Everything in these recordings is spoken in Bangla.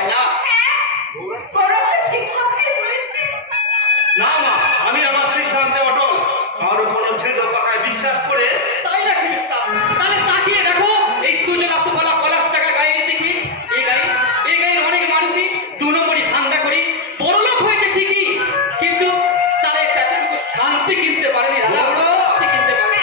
হয় না। না মা, আমি আমার সিদ্ধান্তে অটল। কারো কোনো ছেদ কথায় বিশ্বাস করে তাই নাকি মিস্টার? তাহলে তাকিয়ে দেখো এই সুযোগ আসুফলা পলাশ টাকা গায়ের দিকে। এই গায়ের অনেক মানুষই 2 নম্বরই ধান্দা করি বড়লোক হয়েছে ঠিকই, কিন্তু তারা এতটুকু শান্তি কিনতে পারেনি দাদা, শান্তি কিনতে পারেনি।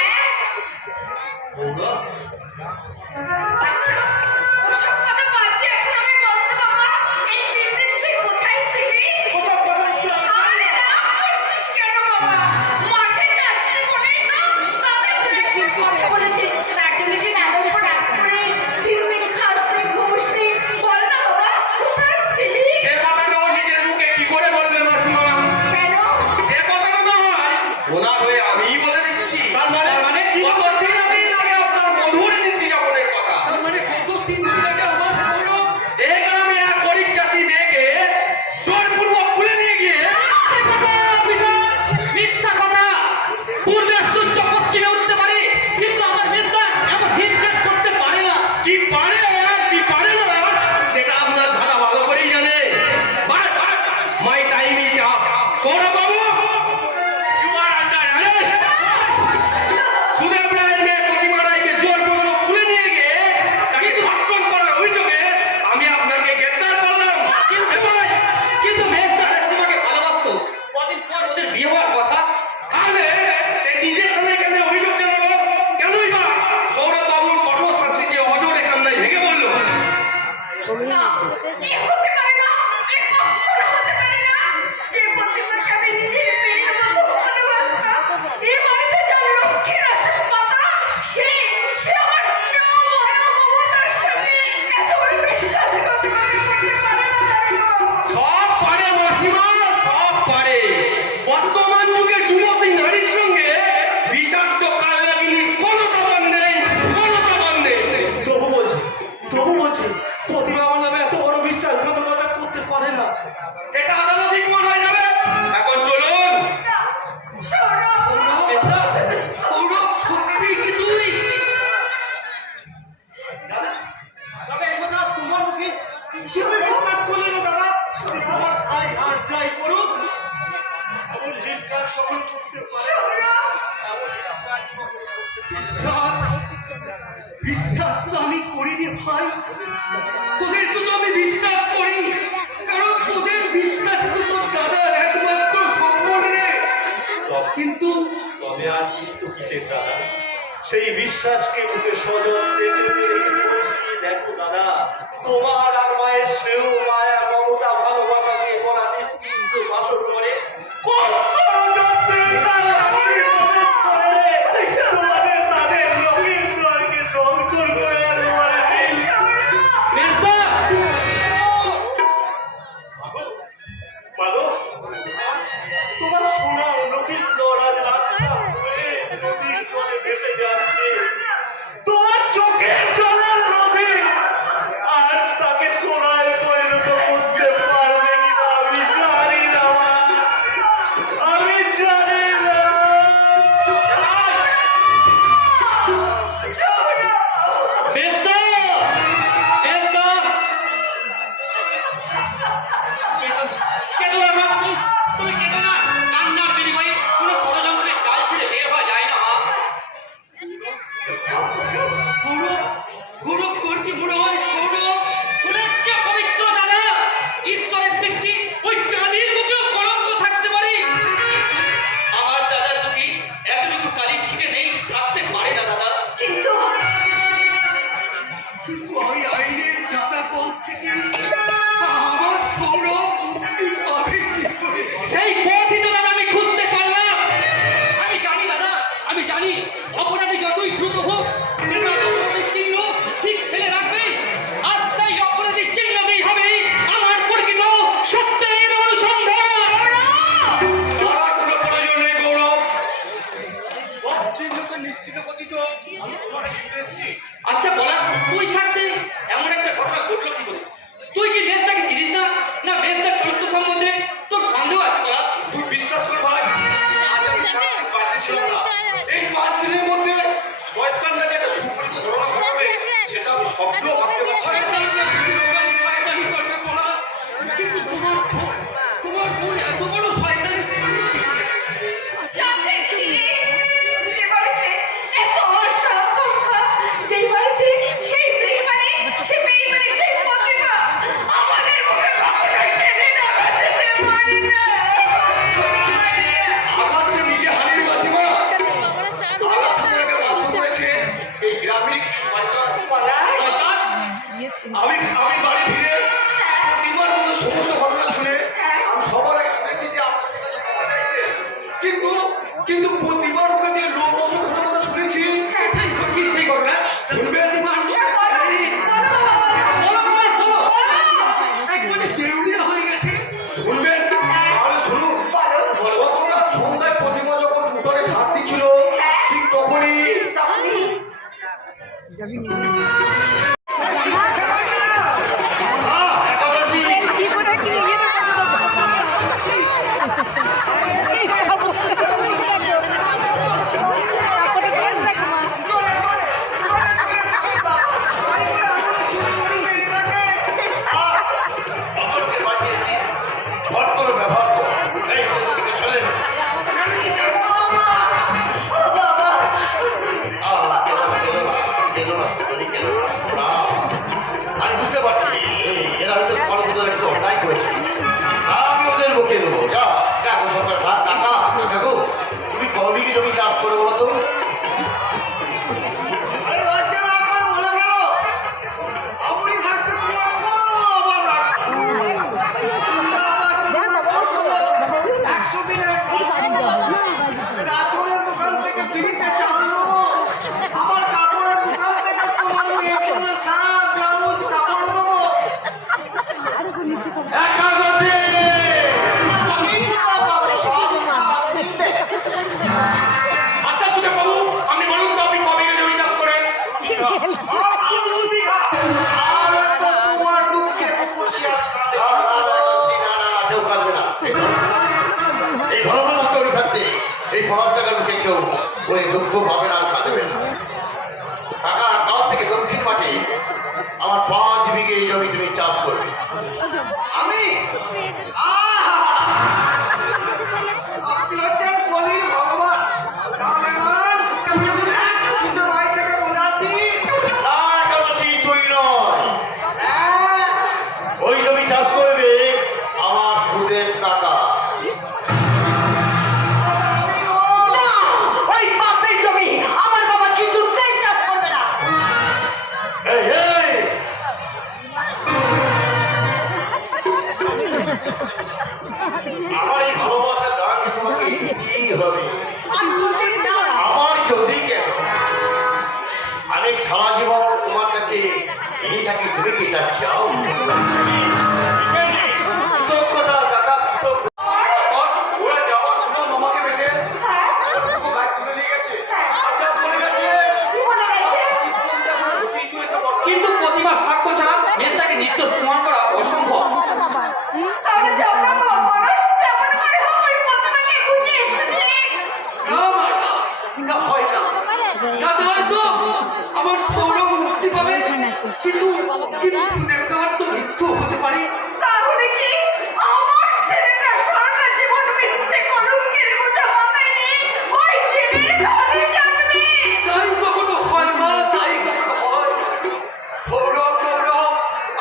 বিশ্বাস তো আমি করিনি ভাই, তোদেরকে তো আমি বিশ্বাস করি, কারণ তোদের বিশ্বাস তো তোর দাদার একমাত্র সম্বন্ধে। কিন্তু তবে আর কিন্তু কিসের দাদা, সেই বিশ্বাসকে মুখে সযত্নে চেপে রেখে বসিয়ে দেখো দাদা, তোমার আর মায়ের স্নেহ মায়া মমতা ভালোবাসা দিয়ে বলা নিশ্চিন্ত বাসর করে আচ্ছা বলা, তুই থাকতে এমন একটা ঘটনা ঘটলো কি করে? তুই কি বেশটাকে চিনিস না? না বেশটার চরিত্র সম্বন্ধে তোর সন্দেহ আছে বলা? তুই বিশ্বাস কর ভাই, এই 5 দিনের মধ্যে শয়তানটা যেটা সুপরিচিত ঘটনা ঘটাবে সেটা আমি স্বপ্নেও ভাবতে পারছি না। অপরকে বাঁচিয়েছিস ভর করে ব্যবহার কর। এই ওদিকে চলে আমি বুঝতে পারছি এরা হয়তো তোমার মতো একটু অন্যায় করেছে, আমি ওদের বকে দেবো। যা কাকু সরকার থাক কাকা কাকু তুমি কবি কি জমি চাষ করে বলো তো? রাসনের দোকান থেকে ফ্রিতে চাল নেবো, আমার কাপড়ের দোকান থেকে তোমার মেয়েগুলো শাক ব্লাউজ কাপড় নেবো। একাদশী! আচ্ছা শুনে বাবু, আপনি বলুন তো আপনি কবে জমি চাষ করেন? আর তো তোমার দুঃখে খুশিয়ার কাঁদে। কেউ কাঁদবে না। এই ধর্মনষ্ট হয়ে থাকতে এই ৫ টাকার মুখে কেউ ওই দুঃখ পাবে না আর কাঁদবে না। কাকা গাঁও থেকে দক্ষিণ মাঠে আমার ৫ বিঘে এই জমি তুমি চাষ করবে। আমি আপনি হচ্ছেন বলির ভগবান রামেনারায়ণ। ছোট ভাই থেকে বলে আসি, না একাদশী তুই নয়, হ্যাঁ, ওই জমি চাষ করবে আমার সুদেব কাকা। আমি নই। ওই বাপের জমি আমার বাবা কিছুতেই চাষ করবে না। এই এই আমার এই ভালোবাসার দাঁড়কে তোমাকে দিতেই হবে। আমি বলতে না। আমার যদি কেন আমি সারা জীবন তোমার কাছে এই থাকি, তুমি কি তা চাও? কৃতজ্ঞতা কাকা, কৃতজ্ঞ। ওরা যাওয়ার সময় মামাকে বেঁধে গায়ে তুলে নিয়ে গেছে। আচ্ছা বলে গেছে কি বলে গেছে? কিন্তু প্রতিমা সাক্ষ্য ছাড়া নেতাকে নির্দোষ প্রমাণ করা অসম্ভব। তাহলে যখন মানুষ যেমন করে হোক ওই প্রতিমাকে খুঁজে এসেছে। না মা, না হয় না। যাতে হয়তো আমার সৌরভ মুক্তি পাবে, কিন্তু কিন্তু সুদেবদার তো মৃত্যু হতে পারে। তাহলে কি আমার ছেলেটা সারাটা জীবন মিথ্যে কলঙ্কের বোঝা মাথায় নিয়ে ওই ছেলের ঘরে থাকবে? তাই কখনো হয় না, তাই কখনো হয়। সৌরভ সৌরভ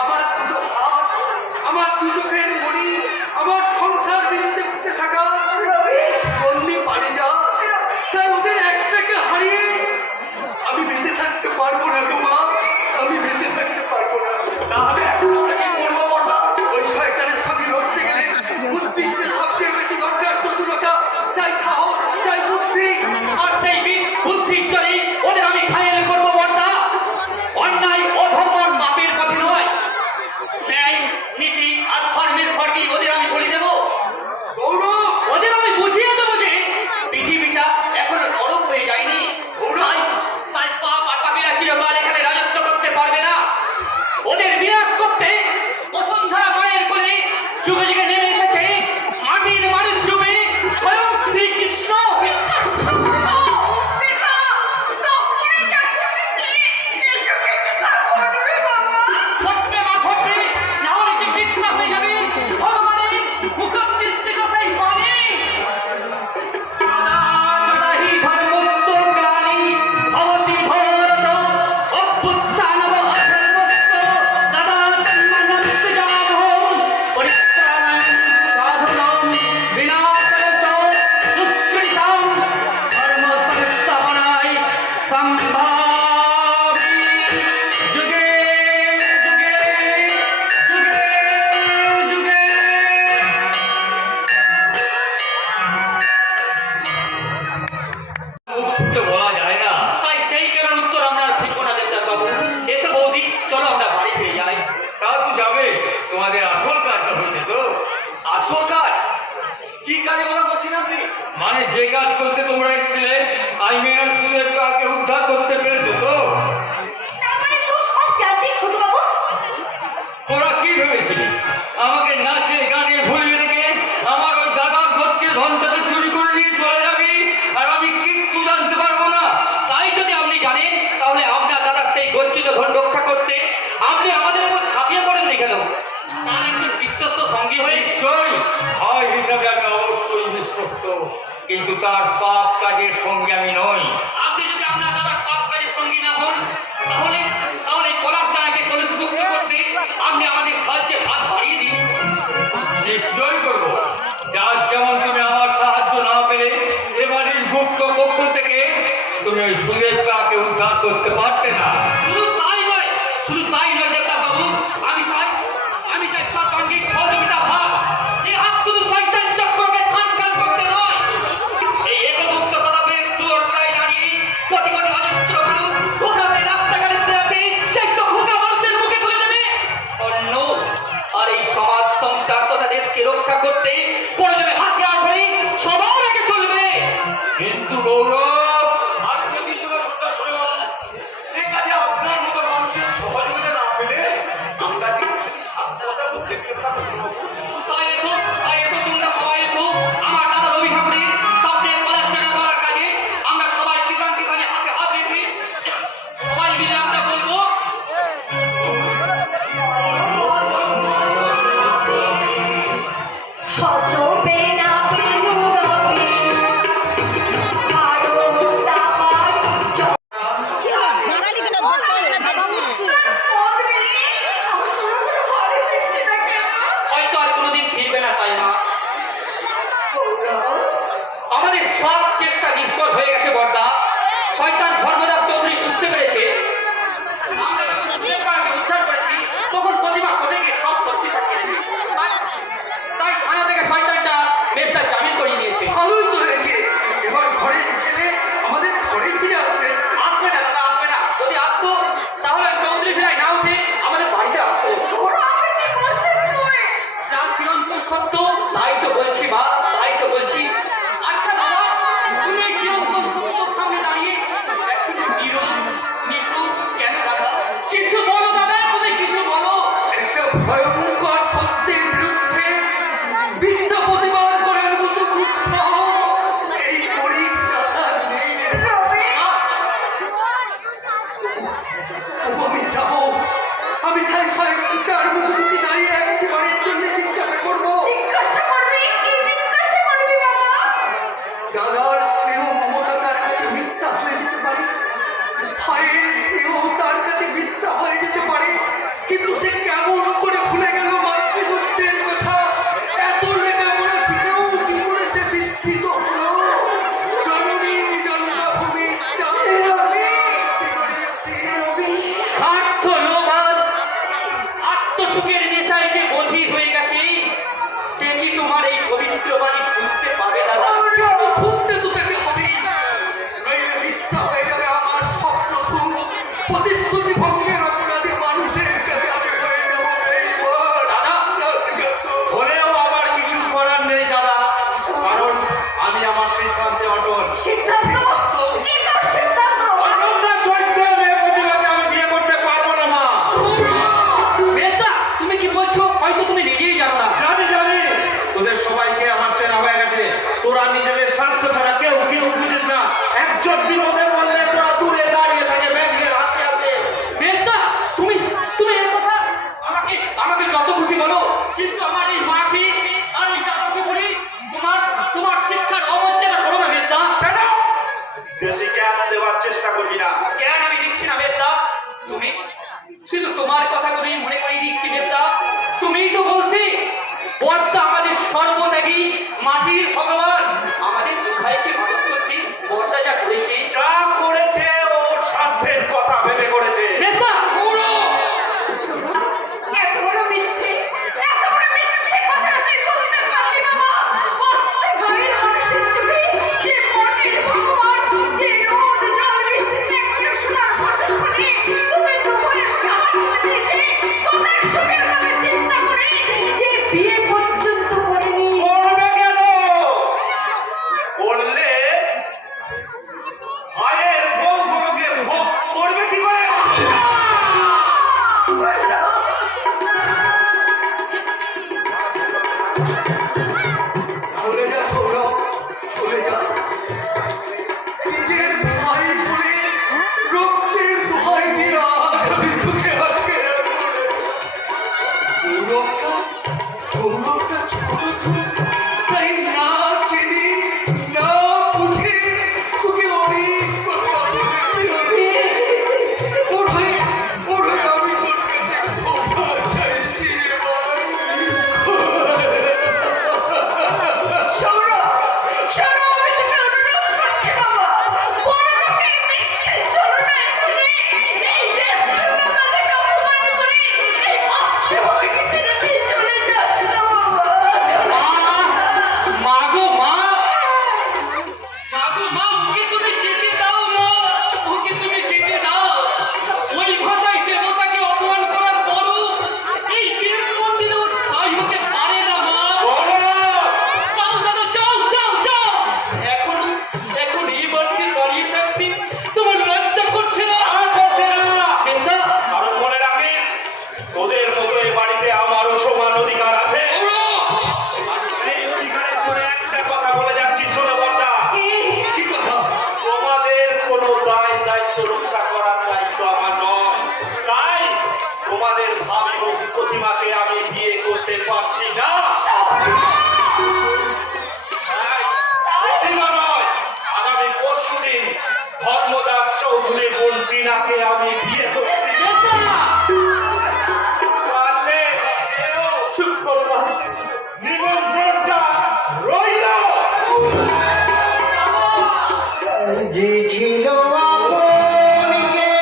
আমার দুটো হাত, আমার দু চোখের মণি, আমার সংসার বিন্দে ফুটে থাকা বন্দি পানি যা, তাই ওদের একটাকে হারিয়ে আমি বেঁচে থাকতে পারবো না গো মা, আমি বেঁচে থাকতে পারবো না। তাহলে এখন আমরা কি করবো বর্দা? ওই শয়তানের সঙ্গে লড়তে গেলে বুদ্ধির চেয়ে সবচেয়ে বেশি দরকার চতুরতা, চাই সাহস, চাই বুদ্ধি। আর সেই বুদ্ধির জন্য ওদের আমি ঘায়েল করবো বর্দা। অন্যায় অধর্ম পাপের পথে নয়, ন্যায় নীতি আর ধর্মের খড়গি ওদের আমি বলে দেবো। গৌরব, ওদের আমি বুঝিয়ে দেবো যে পৃথিবীটা এখনো নরক হয়ে যায়নি। তাই তাই পাপ আর পাপীরা চিরকাল এখানে রাজত্ব করতে পারবে না। ওদের বিনাশ করতে বসুন্ধরা মায়ের কোলে যুগে যুগে নেমে এসেছে মাটির মানুষ রূপে স্বয়ং শ্রীকৃষ্ণ। ঘটবে মা ঘটবে, না হলে যে মিথ্যা হয়ে যাবে ভগবানের মুখোদ্দেশ্যে কথাই বাণী। সদা সদা হি ধর্মস্য গ্লানি ভবতি ভারত অভ্যুত্থানম অধর্মস্য তদাত্মনস্য জাভূম পরিত্রাণায় সাধুনাং বিনাশায় চ দুষ্কৃতাং ধর্ম সংস্থাপনায় সম্ভাবি যুগে যুগে যুগে যুগে। তো বলা যায় না। তাই সেই কেনার উত্তর আমরা ঠিক না দেবদাস বাবু। এসো বৌদি, চলো আমরা বাড়ি ফিরে যাই। তা তো যাবে, তোমাদের আসল কাজটা হয়েছে তো। আসল কাজ কি কাজে কথা বলছি না আপনি? মানে যে কাজ করতে তোমরা এসেছিলে, আই মেয়ে সুদের কাকে উদ্ধার করতে পেরেছো তো? আমাকে নাচে গানে ভুলিয়ে রেখে আমার ওই দাদার গচ্ছের ঘন্টাতে চুরি করে নিয়ে চলে যাবি, আর আমি কিচ্ছু জানতে পারবো না। তাই যদি আপনি জানেন তাহলে আপনার দাদার সেই গচ্ছিত ধন রক্ষা করতে আপনি আমাদের উপর ঝাঁপিয়ে পড়েননি কেন? তার একটু বিশ্বস্ত সঙ্গী হয়ে নিশ্চয়ই ভাই হিসাবে আমি অবশ্যই বিশ্বস্ত, কিন্তু তার পাপ কাজের সঙ্গে আমি নই। আপনি যদি আপনার দাদার পাপ কাজের সঙ্গী না হন তাহলে তাহলে এই পলাশ রায়কে কলুষমুক্ত করতে আপনি আমাদের সাহায্যের হাত বাড়িয়ে দিন। নিশ্চয়ই করবো। যার যেমন তুমি আমার সাহায্য না পেলে এবারের গুপ্ত পক্ষ থেকে তুমি ওই সুদেবকে উদ্ধার করতে পারতে না। শুধু তাই নয় দেবতা বাবু, আমি চাই সর্বাঙ্গিক সহযোগিতা ভাব, যে হাত শুধু শয়তান চক্রকে খান করতে নয়। এই একবিংশ শতাব্দীর দুয়ারপ্রায় দাঁড়িয়ে কোটি কোটি অজস্র মানুষ ভোটাতে রাস্তাঘাটে আছে, সেই সব ভোটা মানুষের মুখে তুলে দেবে অন্য। আর এই সমাজ সংসার তথা দেশকে রক্ষা করতে প্রয়োজনে হাতিয়ার ধরে সবার আগে চলবে। কিন্তু গৌরব, আজকে বিশ্বনাথ সর্দার সুলেমান, এই কাজে আপনার মতো মানুষের সহযোগিতা না পেলে আমরা কি সাত কথা দেখতে পাবো? তাই এসো তোমরা সবাই এসো। আমার দাদা রবি ঠাকুরের স্বপ্নের পলাশ টাকা দেওয়ার কাজে আমরা সবাই কিষানে হাতে হাত রেখে সবাই মিলে আমরা বলবো শত বেনা বেনুরবে আরো তামার সোনালি কেন ধরতে হবে না ভেজে নিচ্ছি হয়তো আর কোনোদিন ফিরবে না। তাই মা, আমাদের সব চেষ্টা নিষ্ফল হয়ে গেছে বর্দা। শয়তান ধর্মদাস চৌধুরী বুঝতে পেরেছে আমরা যখন সুলেমানকে উদ্ধার করেছি তখন প্রতিমা কোথায় গিয়ে সব সত্যি সাক্ষী দেবে। তাই থানা থেকে শয়তানটা মেয়েটা জামিন করিয়ে নিয়েছে। ভালোই তো হয়েছে, এবার ঘরের ছেলে আমাদের ঘরে ফিরে আসবে। আসবে না দাদা, আসবে না। যদি আসতো তাহলে চৌধুরী ভিলায় না উঠে আমাদের বাড়িতে আসতো। যা চিরন্তন সত্য তাই তো বলছি মা, তাই তো বলছি। আচ্ছা দাদা, তুমি এই চিরন্তন সত্যর সামনে দাঁড়িয়ে একটু নীরব নিথুর কেন দাদা? কিছু বলো দাদা, তুমি কিছু বলো। একটা ভয়ঙ্কর সত্যের বিরুদ্ধে মিথ্যা প্রতিবাদ করার মতো উৎসাহ এই গরিব চাষার নেই রে। তবু আমি যাবো, আমি চাই শয়তানটার মুখোমুখি দাঁড়িয়ে একটিবারের জন্য জিজ্ঞাসা করবো, দাদার স্নেহ মমতা তার কাছে মিথ্যা হয়ে যেতে পারে, ভাইয়ের স্নেহ তার কাছে মিথ্যা হয়ে যেতে পারে, কিন্তু সে কেমন করে ভুলে গেল মাতৃদত্তের কথা? এত লেখাপড়া শিখেও কি করে সে বিস্মিত হলো? জননী জন্মভূমি স্বার্থ লোভাদ আত্মসুখের নেশায় যে বধির হয়ে গেছে, সে কি তোমার এই পবিত্র বাণী শুনতে পাবে দাদা? শুনতে তো তাকে হবেই, নইলে মিথ্যা হয়ে যাবে আমার স্বপ্ন সুখ। প্রতিশ্রুতি ভঙ্গের অপরাধে মানুষের কাছে আমি হয়ে যাবো বেঈমান। দাদা, হলেও আমার কিছু করার নেই দাদা, কারণ আমি আমার সিদ্ধান্তে অটল। অনন্যা চৈত্রের মেয়ে প্রতিমাকে আমি বিয়ে করতে পারবো না মা। মেজদা, তুমি কি বলছো? হয়তো তুমি নিজেই জানো না। জানি তোদের সবাইকে আমার চেনা হয়ে গেছে। তোরা নিজেদের স্বার্থ ছাড়া কেউ কিছু বুঝিস না। একজন বিপদে বললে তোরা দূরে দাঁড়িয়ে থাকে ব্যাংকের হাতে হাতে। মেজদা, তুমি এর কথা আমাকে যত খুশি বলো, কিন্তু আমার এই মাটি আর এই দাদাকে বলি তোমার শিক্ষার অমর্যাদা করো না মেজদা। বেশি জ্ঞান দেওয়ার চেষ্টা করবি না। জ্ঞান আমি দিচ্ছি না মেজদা, তুমি শুধু তোমার কথাগুলোই মনে করিয়ে দিচ্ছি মেজদা। তুমিই তো বলতে বর্দা আমাদের সর্বত্যাগী মাটির ভগবান, আমাদের দুঃখাইকে মানুষ করতে বর্দা যা করেছে। যা করেছে ওর স্বার্থের কথা ভেবে করেছে। মেজদা, এত বড় মিথ্যে কথা তুই বলতে পারলি বাবা? ওই গায়ের মানুষের চোখে যে মাটির ভগবান, যে রোদ জল বৃষ্টিতে করে সোনার ফসল ফলে তোদের দুপুরের খাবার তুলে দিয়েছে, তোদের সুখের কথা চিন্তা করে যে বিয়ে পর্যন্ত করেনি। করবে কেন? করলে ভাইয়ের বউগুলোকে ভোগ করবে কি করে? চলে যা সৌরভ, চলে যা। নিজের ভাই বলে রক্তের দোহাই দিয়ে আজ আমি তোকে আটকে রাখবো না। গৌরবটা ছোট তো, তাই না চিনি না বুঝে তোকে অনেক কথা বলেছি। ওর হয়ে আমি তোর কাছে ক্ষমা চাইছি রে ভাই। সৌরভ, সৌরভ, আমি তোকে অনুরোধ করছি বাবা, বড় লোকের মিথ্যে ছলনায় পড়ে, এই দেবদুর্গা তাদেরকে অপমান করে, এই মাতৃভূমিকে ছেড়ে তুই চলে যাস না বাবা, চলে মা, যা। মা গো মা, মা গো মা, ওকে তুমি যেতে দাও না, ওকে তুমি যেতে দাও। ওই ভাষায় দেবতাকে অপমান করার পরও এই দেব মন্দিরে ওর ঠাঁই হতে পারে না মা। যাও দাদা, যাও যাও যাও। এখন এখন এই বাড়িতে দাঁড়িয়ে থাকতে তোমার লজ্জা করছে না? করছে না। বেন্দা, কারণ মনে রাখিস, তোদের মতো এই বাড়িতে আমারও সমান অধিকার আছে। আর সেই অধিকারের করে একটা কথা বলে যাচ্ছি, শোনো বড়দা। কি কথা? তোমাদের কোনো দায়িত্ব রক্ষা করার দায়িত্ব আমার নয়। তাই তোমাদের ভাবি ও প্রতিমাকে আমি বিয়ে করতে পারছি না। তাই প্রতিমা নয়, আগামী পরশুদিন ধর্মদাস চৌধুরীর বোন টিনাকে আমি বিয়ে করছি। পারলে যেও, চুপ করো না। নিমন্ত্রণটা রইল। যে ছিল আপনকে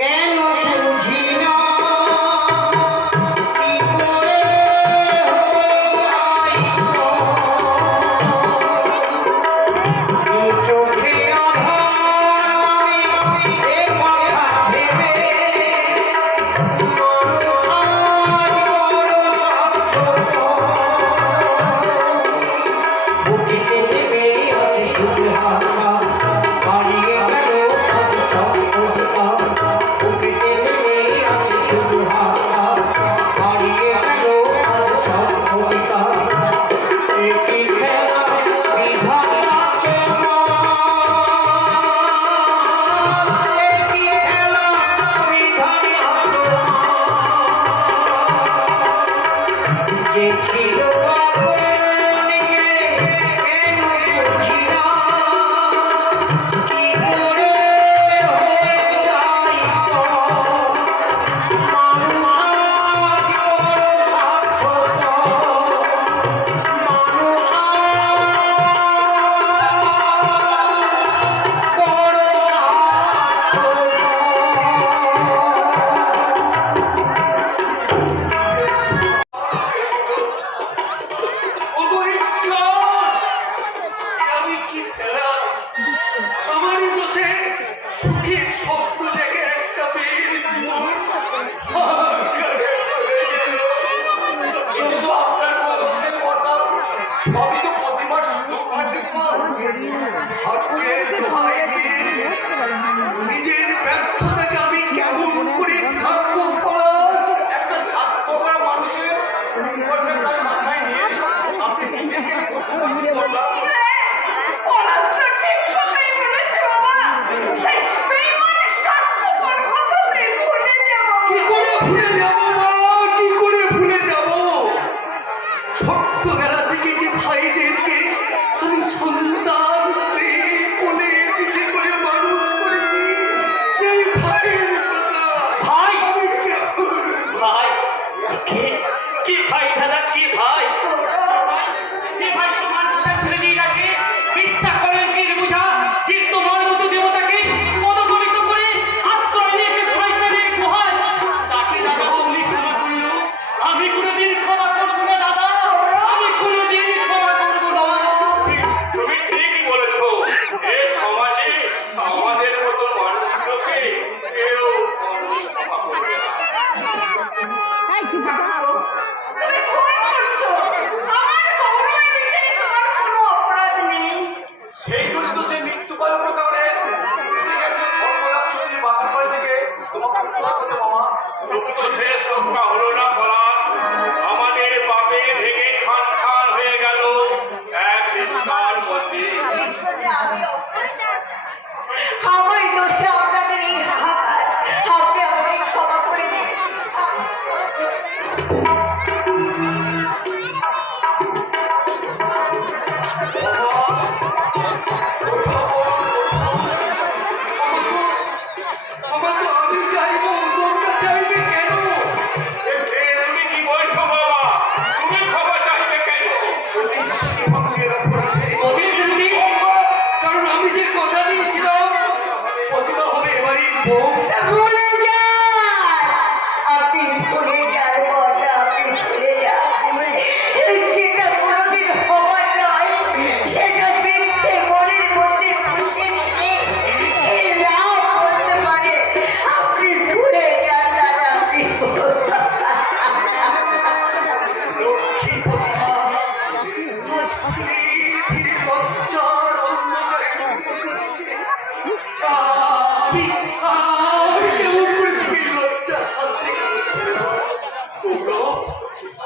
কেন বুঝি না, কি করে হয়ে যায় এই চোখে আধার আমি এ কথা ভেবে মানুষ আজ বড় স্বার্থপর। বুকেতে নেমে আসে শুধু হাহাকার, হারিয়ে গেল কত সব অধিকার। বুকেতে নেমে আসে শুধু হাহাকার, হারিয়ে গেল কত সব অধিকার। একই খেলা বিধাতা তোমার, একই খেলা বিধাতা তোমার। যে ছিল আপনকে কেন বুঝি না, কি করে হয়ে যায় মানুষ আজ বড় স্বার্থপর। মানুষ বড় ওগো ঈশ্বর, এ আমি কি পেলাম? আমারই দোষে সুখের স্বপ্ন দেখে একটা মেয়ের জীবন অন্ধকারে চলে গেল। এটা তো আপনার মানুষের কথা, সবই তো প্রতিমার সৌভাগ্যের ফল। ভাগ্যের দোহাই দিয়ে নিজের ব্যর্থতাকে আমি কেমন করে ঢাকবো পলাশ? একটা স্বার্থপর মানুষের কথার মাথায় নিয়ে আপনি নিজেকে কষ্ট করছেন বাবা। পলাশ তো ঠিক কথাই বলেছে বাবা, সেই বেঈমানের স্বার্থপর কথা তুই ভুলে যা কি বাবা। করে ভুলে যাব মা, কি করে ভুলে যাব? ছোট্টবেলা থেকে যে ভাইদেরকে আমি সন্তান স্নেহ কোলে পিঠে করে মানুষ করেছি, সেই ভাইয়ের কথা ভাই? আমি কেমন ভাই? কি ভাই দাদা, কি ভাই? ভাই, কি ভাই তোমার কথা ফেলে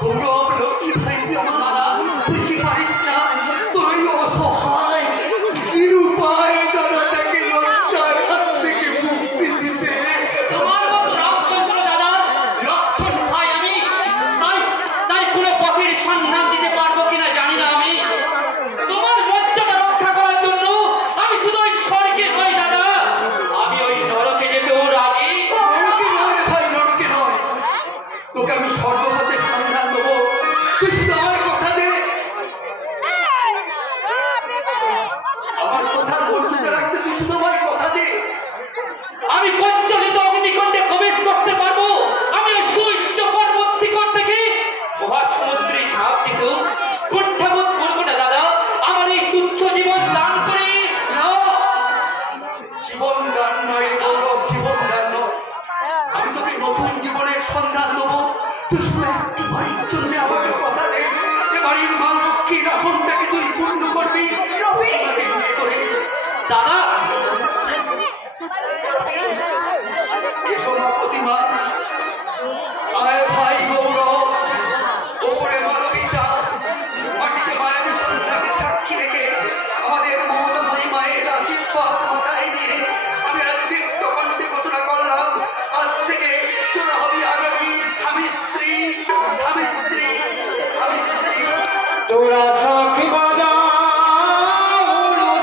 গৌরব লক্ষ্মী ভাই আমার, তুই কি পারিস না তোর এই অসহায় নিরুপায় দাদাটাকে লজ্জার হাত থেকে মুক্তি দিতে? তোমার মতো রক্তগুলো দাদা, লক্ষণ ভাই আমি, তাই তাই কোনো পথের সন্ধান দিতে পারবো কিনা জানি না আমি। তোমার লজ্জাটা রক্ষা করার জন্য আমি শুধু ওই স্বর্গে নই দাদা, আমি ওই নরকে যেতেও রাজি। নরকে নয় রে ভাই, নরকে নয়। তোকে আমি স্বর্গপথের সন্ধান দেবো, তুই শুধু আমার কথা দে। আমার কথার মর্যাদা রাখতে তুই শুধু আমার কথা দে। আমি পঞ্চলিত অগ্নিকুণ্ডে প্রবেশ করতে পারবো, আমি ওই সুউচ্চ পর্বত শিখর থেকে মহাসমুদ্রে ঝাঁপ দিত কুণ্ঠাবোধ করবো না দাদা, আমার এই তুচ্ছ জীবন দান করে। না, জীবন দান নয় রে গৌরব, জীবন দান নয়। আমি তোকে নতুন জীবনের সন্ধান দেবো, তুই শুধু একটি বাড়ির জন্য আমাকে কথা দে। এ বাড়ির মা লক্ষ্মীর আসনটাকে তুই পূর্ণ করবি, আমাকে বিয়ে করে। দাদা এসো মা প্রতিমা, আয় ভাই গৌরব, ওপরে মানবী চাঁদ, মাটিতে মায়াবী সন্ধ্যাকে সাক্ষী রেখে আমাদের মমতাময়ী মায়ের আশীর্বাদ মাথায় নিয়ে আমি আজকে কণ্ঠে ঘোষণা করলাম, আজ থেকে তোরা হবি আগামী স্বামী স্ত্রী, স্বামী স্ত্রী, স্বামী স্ত্রী। তোরা সাক্ষী বাজা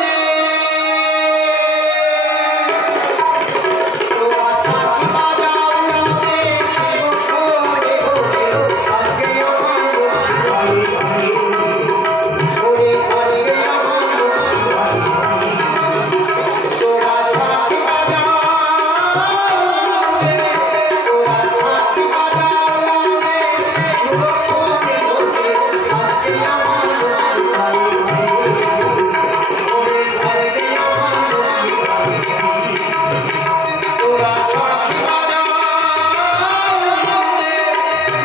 রে, তোরা সাক্ষী বাজা রে, শিবপুরে ঘুরে আজকে আমার লক্ষ্মী বাড়ি, ঘুরে আজকে আমার লক্ষ্মী বাড়ি। তোরা সাক্ষী বাজা রে, তোরা সাক্ষী বাজা রে, শিবপুরে ঘুরে আজকে আমার লক্ষ্মী বাড়ি, ঘুরে আজকে আমার লক্ষ্মী বাড়ি। তোরা সাক্ষী বাজা রে,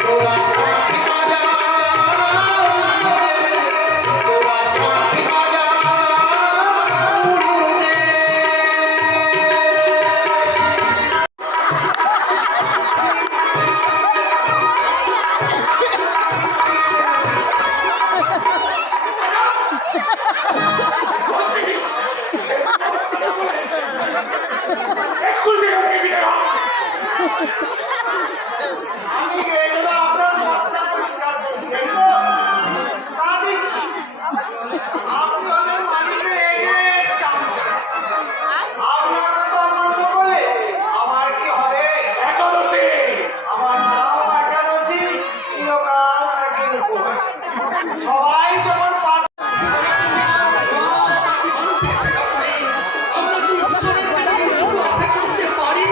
তোরা সাক্ষী বাজা রে, তোরা সাক্ষী বাজা রে। আমি এগুলো আপনার কথা পরিষ্কার করি, এগুলো তা দিচ্ছি। আপনাদের মালিকের এগিয়ে চামচা। আপনার কথা অমান্য করলে আমার কি হবে? একাদশী। আমার নাম একাদশী, চিরকাল থাকি উপবাস। সবাই তোমার পা মানুষের সেবা করে আমরা তুই ঈশ্বরের কাছে কিন্তু আশা করতে পারি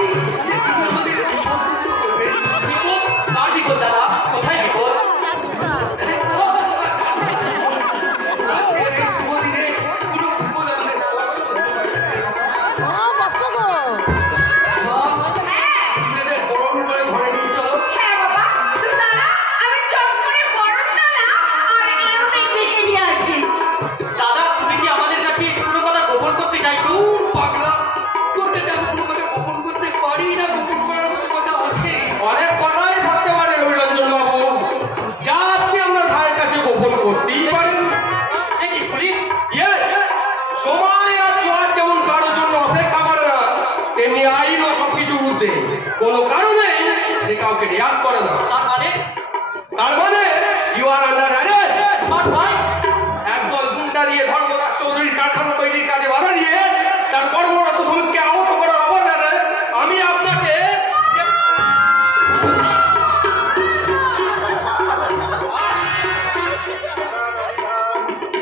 যে তিনি আমাদের বিপদ মুক্ত করবেন। বিপদ? কার বিপদ দাদা, কোথায় বিপদ? আজকের এই শুভ দিনে কোনো বিপদ আমাদের স্পর্শ করতে পারছে না। মা, তুমি এদের বরণ করে ঘরে নিয়ে চলো। হ্যাঁ বাবা, তুই দাঁড়া, আমি চট করে বরণ ডালা আর এমনি ডেকে নিয়ে আসি। দাদা তুমি কি আমাদের কাছে কোনো কথা গোপন করতে চাইছো? দূর পাগলা, তোর কাছে আমি কোনো কথা গোপন করতে পারি না, গোপন করার মতো কথা আছে। অনেক কথাই থাকতে পারে রবিরঞ্জন বাবু, যা আপনি আপনার ভাইয়ের কাছে গোপন করতেই পারেন। দেখি পুলিশ, Yes! সময় আর জোয়ার যেমন কারোর জন্য অপেক্ষা করে না, তেমনি আইনও সবকিছু উঠে কোনো কারণেই সে কাউকে রিয়াক্ট করে না। তার মানে ইউ আর আন্ডার অ্যারেস্ট। আর ভাই একদল গুন্ডা দিয়ে ধর্মদাস চৌধুরীর কারখানা তৈরির কাজে বাধা দিয়ে তার কর্মরত শ্রমিককে আহত করার অবদানে আমি আপনাকে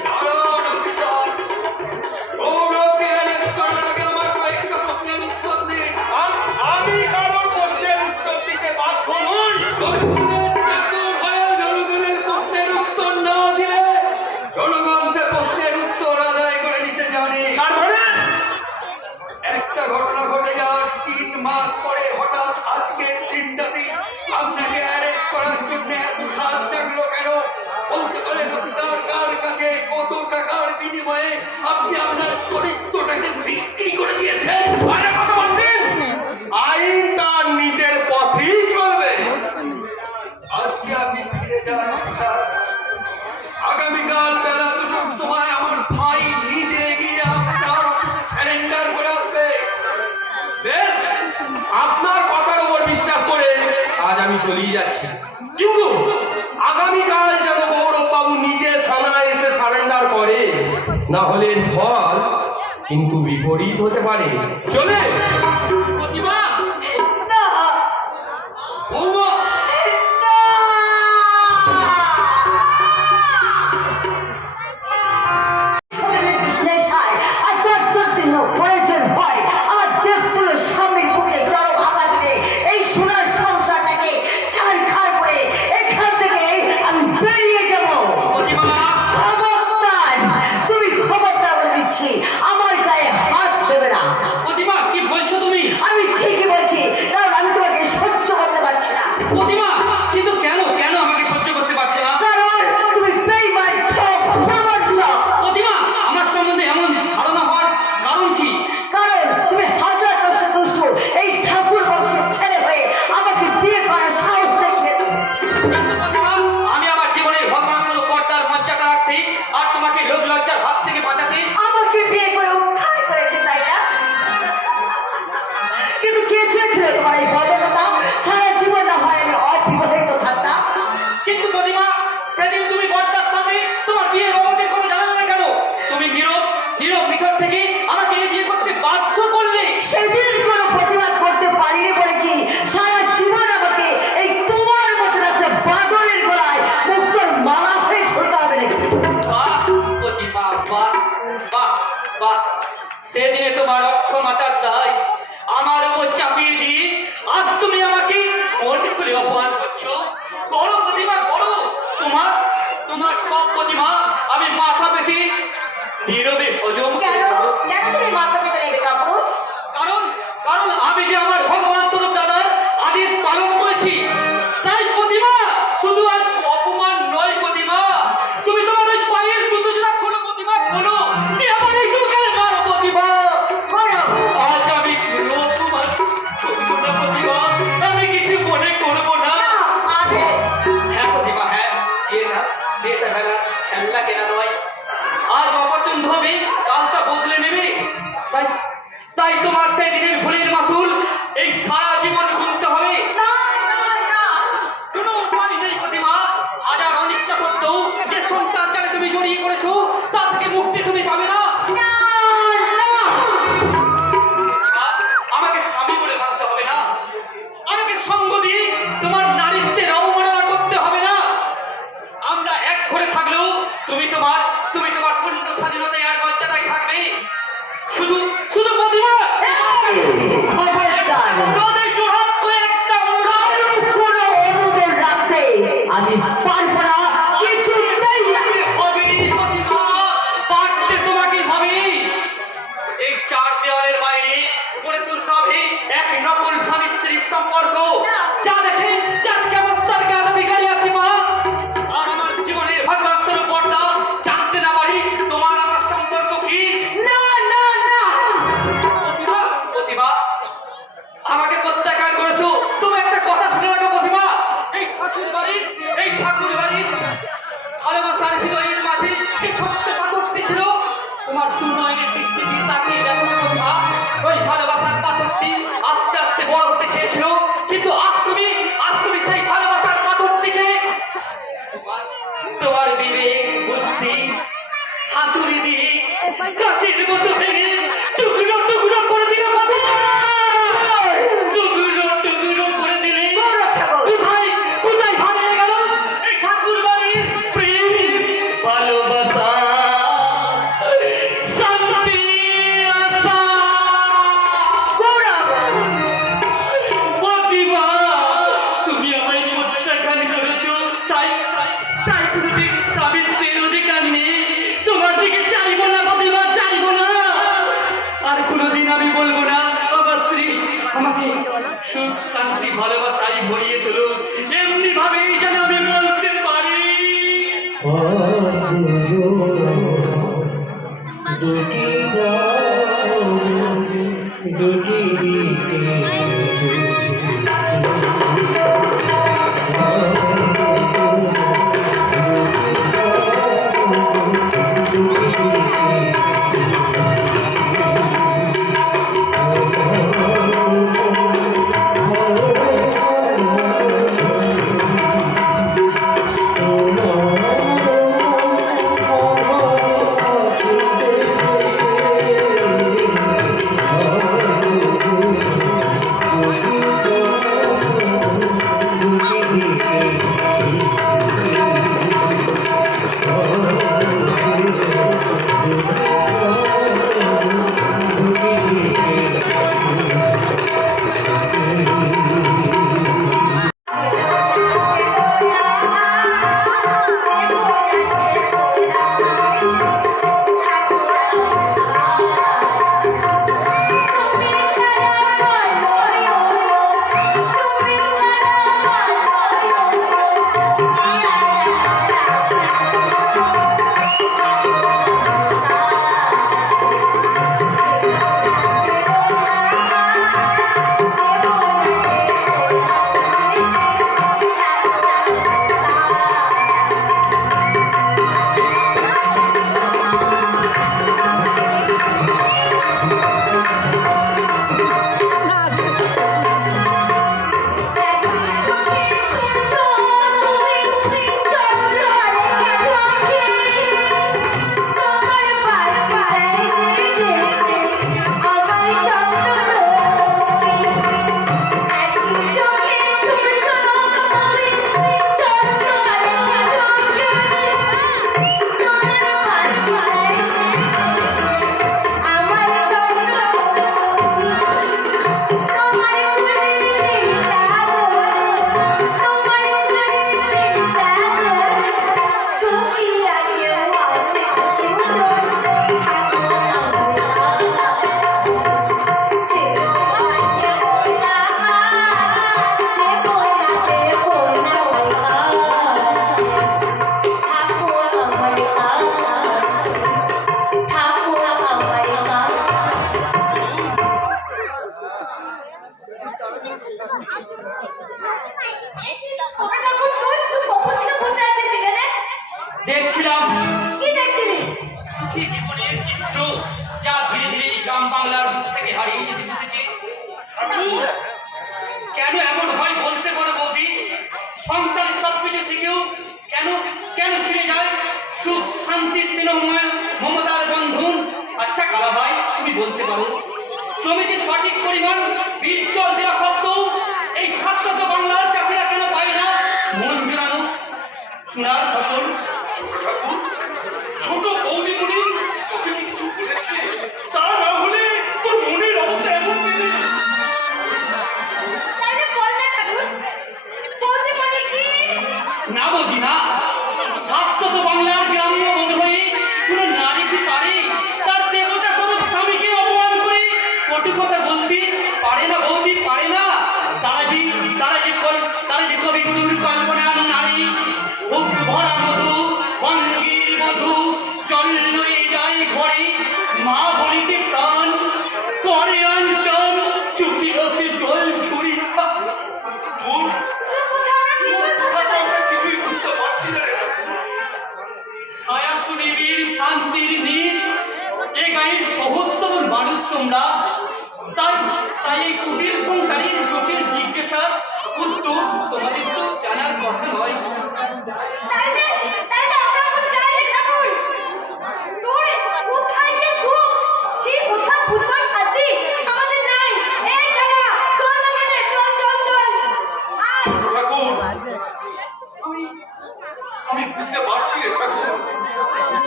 দাঁড়ান অফিসার, গৌরবকে arrest করার আগে আমার কয়েকটা প্রশ্নের উত্তর দিন। আমি কারোর প্রশ্নের উত্তর দিতে বাধ্য নই। জনগণের এত ভয়ে জনগণের প্রশ্নের উত্তর না দিলে জনগণ সে প্রশ্নের উত্তর আদায় করে নিতে জানে। তার মানে একটা ঘটনা ঘটে যাওয়ার 3 মাস পরে হঠাৎ আজকে দিনটাতে আপনাকে অ্যারেস্ট করার জন্য এত সাজ জাগলো কেন? বলতে পারেন অফিসার, কার কাছে কত টাকার বিনিময়ে আপনি আপনার চরিত্রটাকে বিক্রি করে দিয়েছেন? আরে কথা বলতেন, আইন তার নিজের পথেই চলবে। আজকে আপনি ফিরে যান আমি চলেই যাচ্ছি, কিন্তু আগামীকাল যেন গৌরব বাবু নিজে থানায় এসে সারেন্ডার করে, না হলে এর ফল কিন্তু বিপরীত হতে পারে। চলে প্রতিমা, না বৌমা, শরীরের নেশায় আর দরজার দিনও প্রয়োজন হয় আমার দেবতুলের স্বামীর বুকে কারো আঘাত দিলে এই সোনার সংসারটাকে ছাড়খাড় করে এখান থেকে আমি বেরিয়ে যাব। প্রতিমা, খবরদার, তুমি খবরদার বলে দিচ্ছি, আমার গায়ে হাত দেবে না। প্রতিমা, কি বলছো তুমি? আমি ঠিকই বলছি, কারণ আমি তোমাকে সহ্য করতে পারছি না। প্রতিমা, কিন্তু কেন কেন আমাকে সহ্য করতে পারছে না? কারণ তুমি বেঈমান, ঠক, প্রবঞ্চক। প্রতিমা, আমার সম্বন্ধে এমন ধারণা হওয়ার কারণ কি? কারণ তুমি হাজার বছর দুষ্ট এই ঠাকুর বংশের ছেলে হয়ে আমাকে বিয়ে করার সাহস দেখিয়ে কিন্তু প্রতিমা, আমি আমার জীবনের ভগবান স্বরূপ পর্দার মর্যাদা রাখতে আর তোমাকে লোক লজ্জার হাত থেকে বাঁচাতে আমাকে বিয়ে করে উদ্ধার করেছে, তাই না? কিন্তু কে চেয়েছিল তোমার এই বদলতা? সারা জীবন না হয় আমি অবিবাহিত থাকতাম। কিন্তু প্রতিমা, সেদিন তুমি বর্দার সাথে তোমার বিয়ের অবাধে করে জানালে না কেন? তুমি নীরব নীরব নিকট থেকে আমাকে এই বিয়ে করতে বাধ্য করলে। সেদিন কোনো প্রতিবাদ করতে পারিনি বলে কি সারা জীবন আমাকে এই তোমার মতো একটা বাদরের গলায় মুক্তোর মালা হয়ে ঝুলতে হবে নাকি? বাহ প্রতিমা, বাহ বাহ বাহ, সেদিনে তোমার অক্ষমতার দায় আমার উপর চাপিয়ে দিয়ে আজ তুমি আমাকে মন খুলে অপমান করছো। করো প্রতিমা, করো। তোমার তোমার সব প্রতিমা আমি মাথা পেতে নীরবে হজম কেন করবো। কেন তুমি মাথা পেতে নেবে কাপুরুষ? কারণ কারণ আমি যে আমার ভগবান স্বরূপ দাদার আদেশ পালন করেছি, তাই প্রতিমা শুধু আজ অপমান নয় প্রতিমা, তুমি তোমার ওই পায়ের জুতো জোড়া খোলো প্রতিমা, খোলো, কি আমার এই দুঃখের মার প্রতিমা। করো। আজ আমি খুলো তোমার করবো না প্রতিমা, আমি কিছু মনে করবো না। আগে হ্যাঁ প্রতিমা, হ্যাঁ, এটা খেলনা কেনা নয়, আজ অপছন্দ হবে কাল তা বদলে নেবে। তাই তাই তোমার সেই দিনের ভুলের মাসুল এই সারা জীবন গুনতে হবে। না না না, কোনো উপায় নেই প্রতিমা, হাজার অনিচ্ছা সত্ত্বেও যে সংসার যারা তুমি জড়িয়ে পড়েছো তা থেকে মুক্তি তুমি পাবে না। না না, আমাকে স্বামী বলে ভাবতে হবে না, আমাকে সঙ্গ দিয়ে তোমার নারীত্বের অবমাননা করতে হবে না। আমরা এক ঘরে থাকলেও তুমি তোমার পূর্ণ স্বাধীনতায় আর মর্যাদায় থাকবে। শুধু শুধু প্রতিমা, এই, খবরদার, অনুরোধে জোড়হাত করে একটা অনুরোধ। কারো কোনো অনুরোধ রাখতে আমি পারবো না, কিছুতেই না। হবেই প্রতিমা, পারতে তোমাকে হবে। এই চার দেওয়ালের বাইরে গড়ে তুলতে হবে এক নকল স্বামী স্ত্রীর সম্পর্ক, যা দেখে যাকে অবস্থার গাদা বিগাড়ি আছে মা। আর আমার জীবনের ভগবান স্বরূপ পর্দা জানতে না পারি তোমার আমার সম্পর্ক কি। না না না, প্রতিমা, প্রতিমা, আমাকে প্রত্যাখ্যান করেছো, তুমি একটা কথা শুনে রাখো প্রতিমা, এই ঠাকুর বাড়ির ভালোবাসার হৃদয়ের মাঝে যে ছোট্ট পাথরটি ছিল, তোমার সুনয়নের দৃষ্টি দিয়ে তাকিয়ে দেখো না প্রতিমা, ওই ভালোবাসার পাথরটি আস্তে আস্তে বড় হতে চেয়েছিল, কিন্তু আজ তুমি সেই ভালোবাসার পাথরটিকে তোমার বিবেক বুদ্ধি হাতুড়ি দিয়ে গাছের মতো ভেঙে টুকরো টুকরো করে দিলে প্রতিমা, টুকরো টুকরো করে দিলে। কোথায় কোথায় হারিয়ে গেল এই ঠাকুর বাড়ির প্রেম, ভালোবাসা, শান্তি, আশা। প্রতিমা, তুমি আমায় প্রত্যাখ্যান করেছো, তাই তাই কোনোদিন স্বামীত্বের অধিকার নেই, তোমার দিকে চাইবো না প্রতিমা, চাইবো না। আর কোনোদিন আমি বলবো না আমার স্ত্রী আমাকে সুখ শান্তি ভালোবাসায় ভরিয়ে তুলুক, এমনি ভাবেই যেন আমি বলতে পারি। দুটি দিকে দেখছিলাম কি দেখছিলি? সুখী জীবনের চিত্র যা ধীরে ধীরে এই গ্রাম বাংলার মুখ থেকে হারিয়ে যেতে বসেছে। ঠাকুর, কেন এমন হয় বলতে পারো বৌদি? সংসারের সবকিছু থেকেও কেন কেন ছিঁড়ে যায় সুখ শান্তির স্নেহময় মমতার বন্ধন? আচ্ছা কালা ভাই, তুমি বলতে পারো জমিতে সঠিক পরিমাণ বীজ জল দেওয়া সত্ত্বেও এই সাতশত বাংলার চাষিরা কেন পায় না মন জোড়ানো সোনার ফসল? ছোট ঠাকুর, ছোট বৌদিমণি তোকে কি কিছু বলেছে? তা না হলে তোর মনের অবস্থা এমন পেলে। তাইলে বল না ঠাকুর, বলতে পারি কি? না বৌদি না, শাশ্বত বাংলার গ্রাম্য বোধ হয়ে কোন নারী কি পারে তার দেবতা স্বরূপ স্বামীকে অপমান করে কটু কথা বলতে পারে না বৌদি, পারে না। তারা যে কবিগুরুর কল্পনার নারী, বুক ভরা মধু অঙ্গীর মধু জল লয়ে যায় ঘরে, মা বলিতে কান করে অঞ্চল চুকি রসে জল ছুরি। দূর, তোর কথা তো আমরা কিছুই বুঝতে পারছি না রে ঠাকুর। ছায়া সুনিবিড় শান্তির নীর এ গায়ের সহজ সরল মানুষ তোমরা, তাই তাই এই কুটির সংসারের জটিল জিজ্ঞাসার উত্তর তোমাদের তো জানার কথা নয়। তাইলে আমরা এখন যাই রে ঠাকুর। তোর কোথায় যে দুঃখ, সেই কথা বুঝবার সাথে আমাদের নাই। এই দাদা, চল না কেনে, চল চল চল। আয়। ছোট ঠাকুর, আমি বুঝতে পারছি রে ঠাকুর,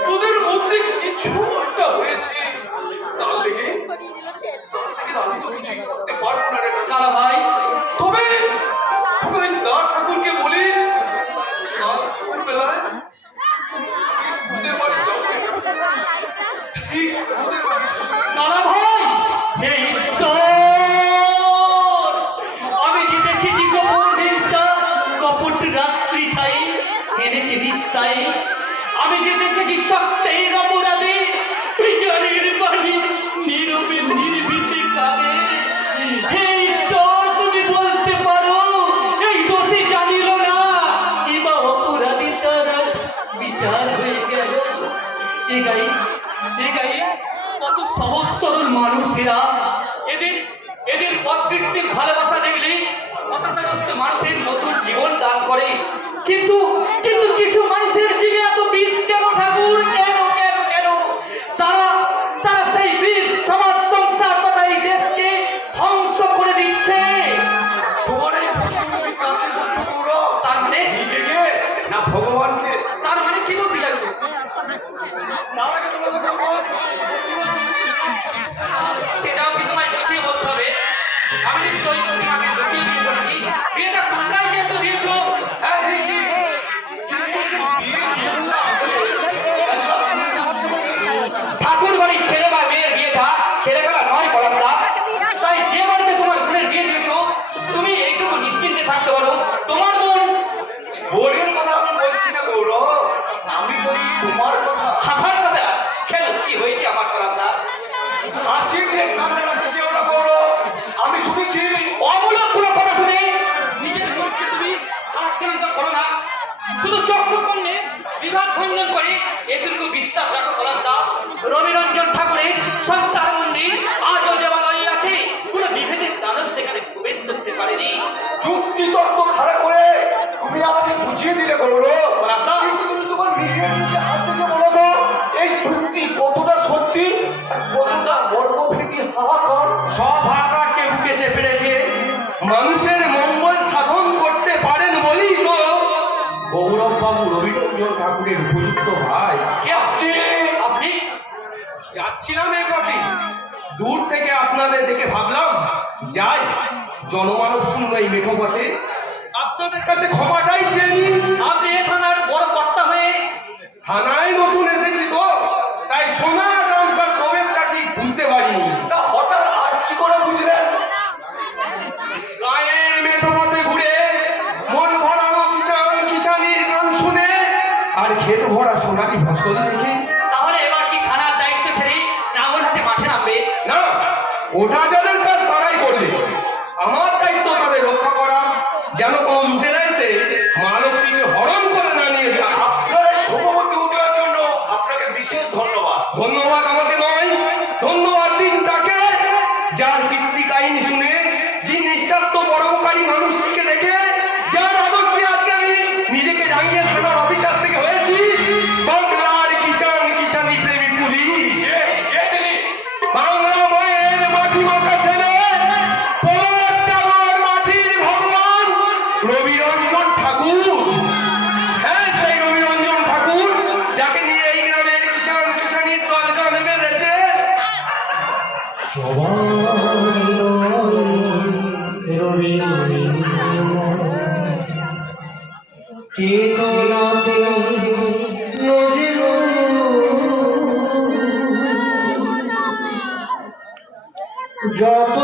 তোদের মধ্যে কিছু একটা হয়েছে। তার লেগে আমি তো কিছুই করতে পারবো না রে ঠাকুর। কালা ভাই, তবে ওই দা ঠাকুরকে বলিস কাল ভোর বেলায় ওদের বাড়ি যাবো রে ঠাকুর। ঠিক ওদের বাড়ি যাবো। কালা ভাই, হে ঈশ্বর, আমি যে দেখেছি গোপন হিংসা কপট রাত্রি ছাই এনেছে নিঃসাই, আমি যে দেখেছি সত্যের অপরাধে বিচারের বাণী নীরবে নির্ভীতে কাঁদে। হে ঈশ্বর, তুমি বলতে পারো এই দোষী জানিল না কিবা অপরাধী তারা বিচার হয়ে গেল। এ গায়ে কত সহজ সরল মানুষেরা, এদের প্রকৃতির ভালোবাসা দেখলে হতাশাগ্রস্ত মানুষের নতুন জীবন দান করে। কিন্তু কিন্তু কিছু মানুষের জীবনে এত বিষ কেন ঠাকুর? কেন কেন কেন? তারা তারা সেই বিষ সমাজ সংসার তথা এই দেশকে ধ্বংস করে দিচ্ছে। তোমার এই প্রশ্নটি কাকে করছো গৌরব? তার মানে নিজেকে না ভগবানকে? তার মানে কি বলতে যাচ্ছে? তার আগে তোমাকে গৌরব সেটাও কি তোমায় বুঝিয়ে বলতে হবে? আমি নিশ্চয়ই তোমাকে বুঝিয়ে দিয়ে বলি বিয়েটা কোথায় যেহেতু দিয়েছো। হ্যাঁ দিয়েছি। ঠাকুর বাড়ির ছেলে বা মেয়ের বিয়েটা ছেলেবেলা নয় পড়াশোনা, তাই যে বাড়িতে তোমার বোনের বিয়ে দিয়েছো তুমি এইটুকু নিশ্চিন্তে থাকতে পারো তোমার বোন। বোনের কথা আমি বলছি না গৌরব, আমি বলছি তোমার কথা। আমার কথা কেন, কি হয়েছে আমার পড়াশোনা? হাসি দিয়ে কান্না আসছে ওরা গৌরব, আমি শুনেছি। অমূলক কোনো কথা শুনে নিজের বোনকে তুমি খারাপ কেন করো না? শুধু চক্ষুকর্ণে বিভাগ ভঞ্জন করে এটুকু বিশ্বাস রাখো পলাশদা, রবিরঞ্জন ঠাকুরের সংসার মন্দির আজও দেওয়ালয় আছে, কোনো বিভেদের দানব সেখানে প্রবেশ করতে পারেনি। যুক্তি তর্ক খাড়া করে তুমি আমাকে বুঝিয়ে দিলে গৌরব। পলাশদা, কিন্তু তুমি তোমার নিজের হাত থেকে বলো তো, এই যুক্তি কতটা সত্যি আর কতটা মর্মভীতি হাহাকার? সব হাকারকে বুকে চেপে রেখে মানুষের মঙ্গল সাধন করতে পারেন বলেই তো গৌরব বাবু রবিরঞ্জন ঠাকুরের উপযুক্ত ভাই। কে আপনি? আপনি যাচ্ছিলাম এই পথে, দূর থেকে আপনাদের দেখে ভাবলাম যাই জনমানব শূন্য এই মেঠো পথে আপনাদের কাছে ক্ষমাটাই চেয়ে নিই। আপনি এ থানার বড় কর্তা হয়ে থানায় নতুন এসেছি তো, তাই সোনা নামটার প্রবেশটা ঠিক বুঝতে পারিনি। তা হঠাৎ আজ কি করে বুঝলেন? গায়ের মেঠো পথে ঘুরে মন ভরানো কিষানির গান শুনে আর ক্ষেত ভরা সোনালি ফসল দেখে তাহলে এবার কি থানার দায়িত্ব ছেড়ে নাঙ্গল হাতে মাঠে নামবে? না, ওটা যাদের কাজ তারাই করবে। আমার দায়িত্ব তাদের রক্ষা করা, যেন কোনো লুটেরা এসে মানবটিকে হরণ করে না নিয়ে যায়। আপনারা শুভবতী পরোপকারী মানুষকে দেখে, যার আদর্শে আজকে আমি নিজেকে জানিয়ে থানার অফিসার থেকে হয়েছি বাংলার কিষানি প্রেমী পুলিশ। বাংলা মায়ের মাটি মাথা ছেলে, পলাশডাঙ্গার মাটির ভগবান রবিরঞ্জন ঠাকুর। হ্যাঁ, সেই রবিরঞ্জন ঠাকুর, যাকে নিয়ে এই গ্রামের কিষানির দল জন্মে বেঁধেছে। চেতনাতে নজরু যত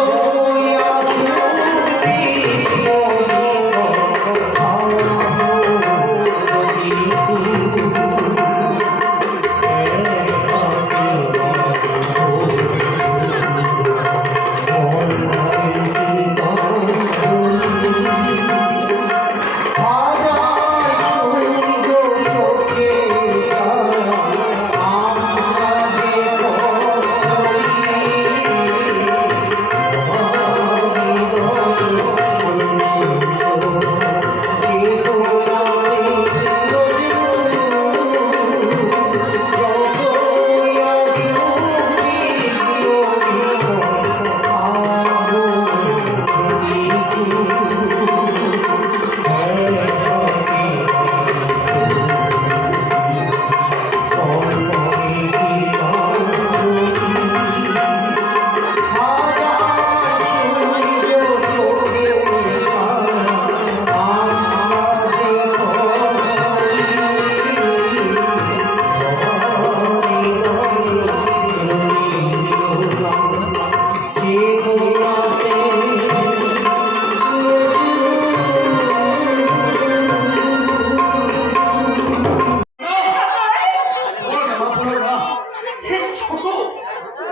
সে ছোট,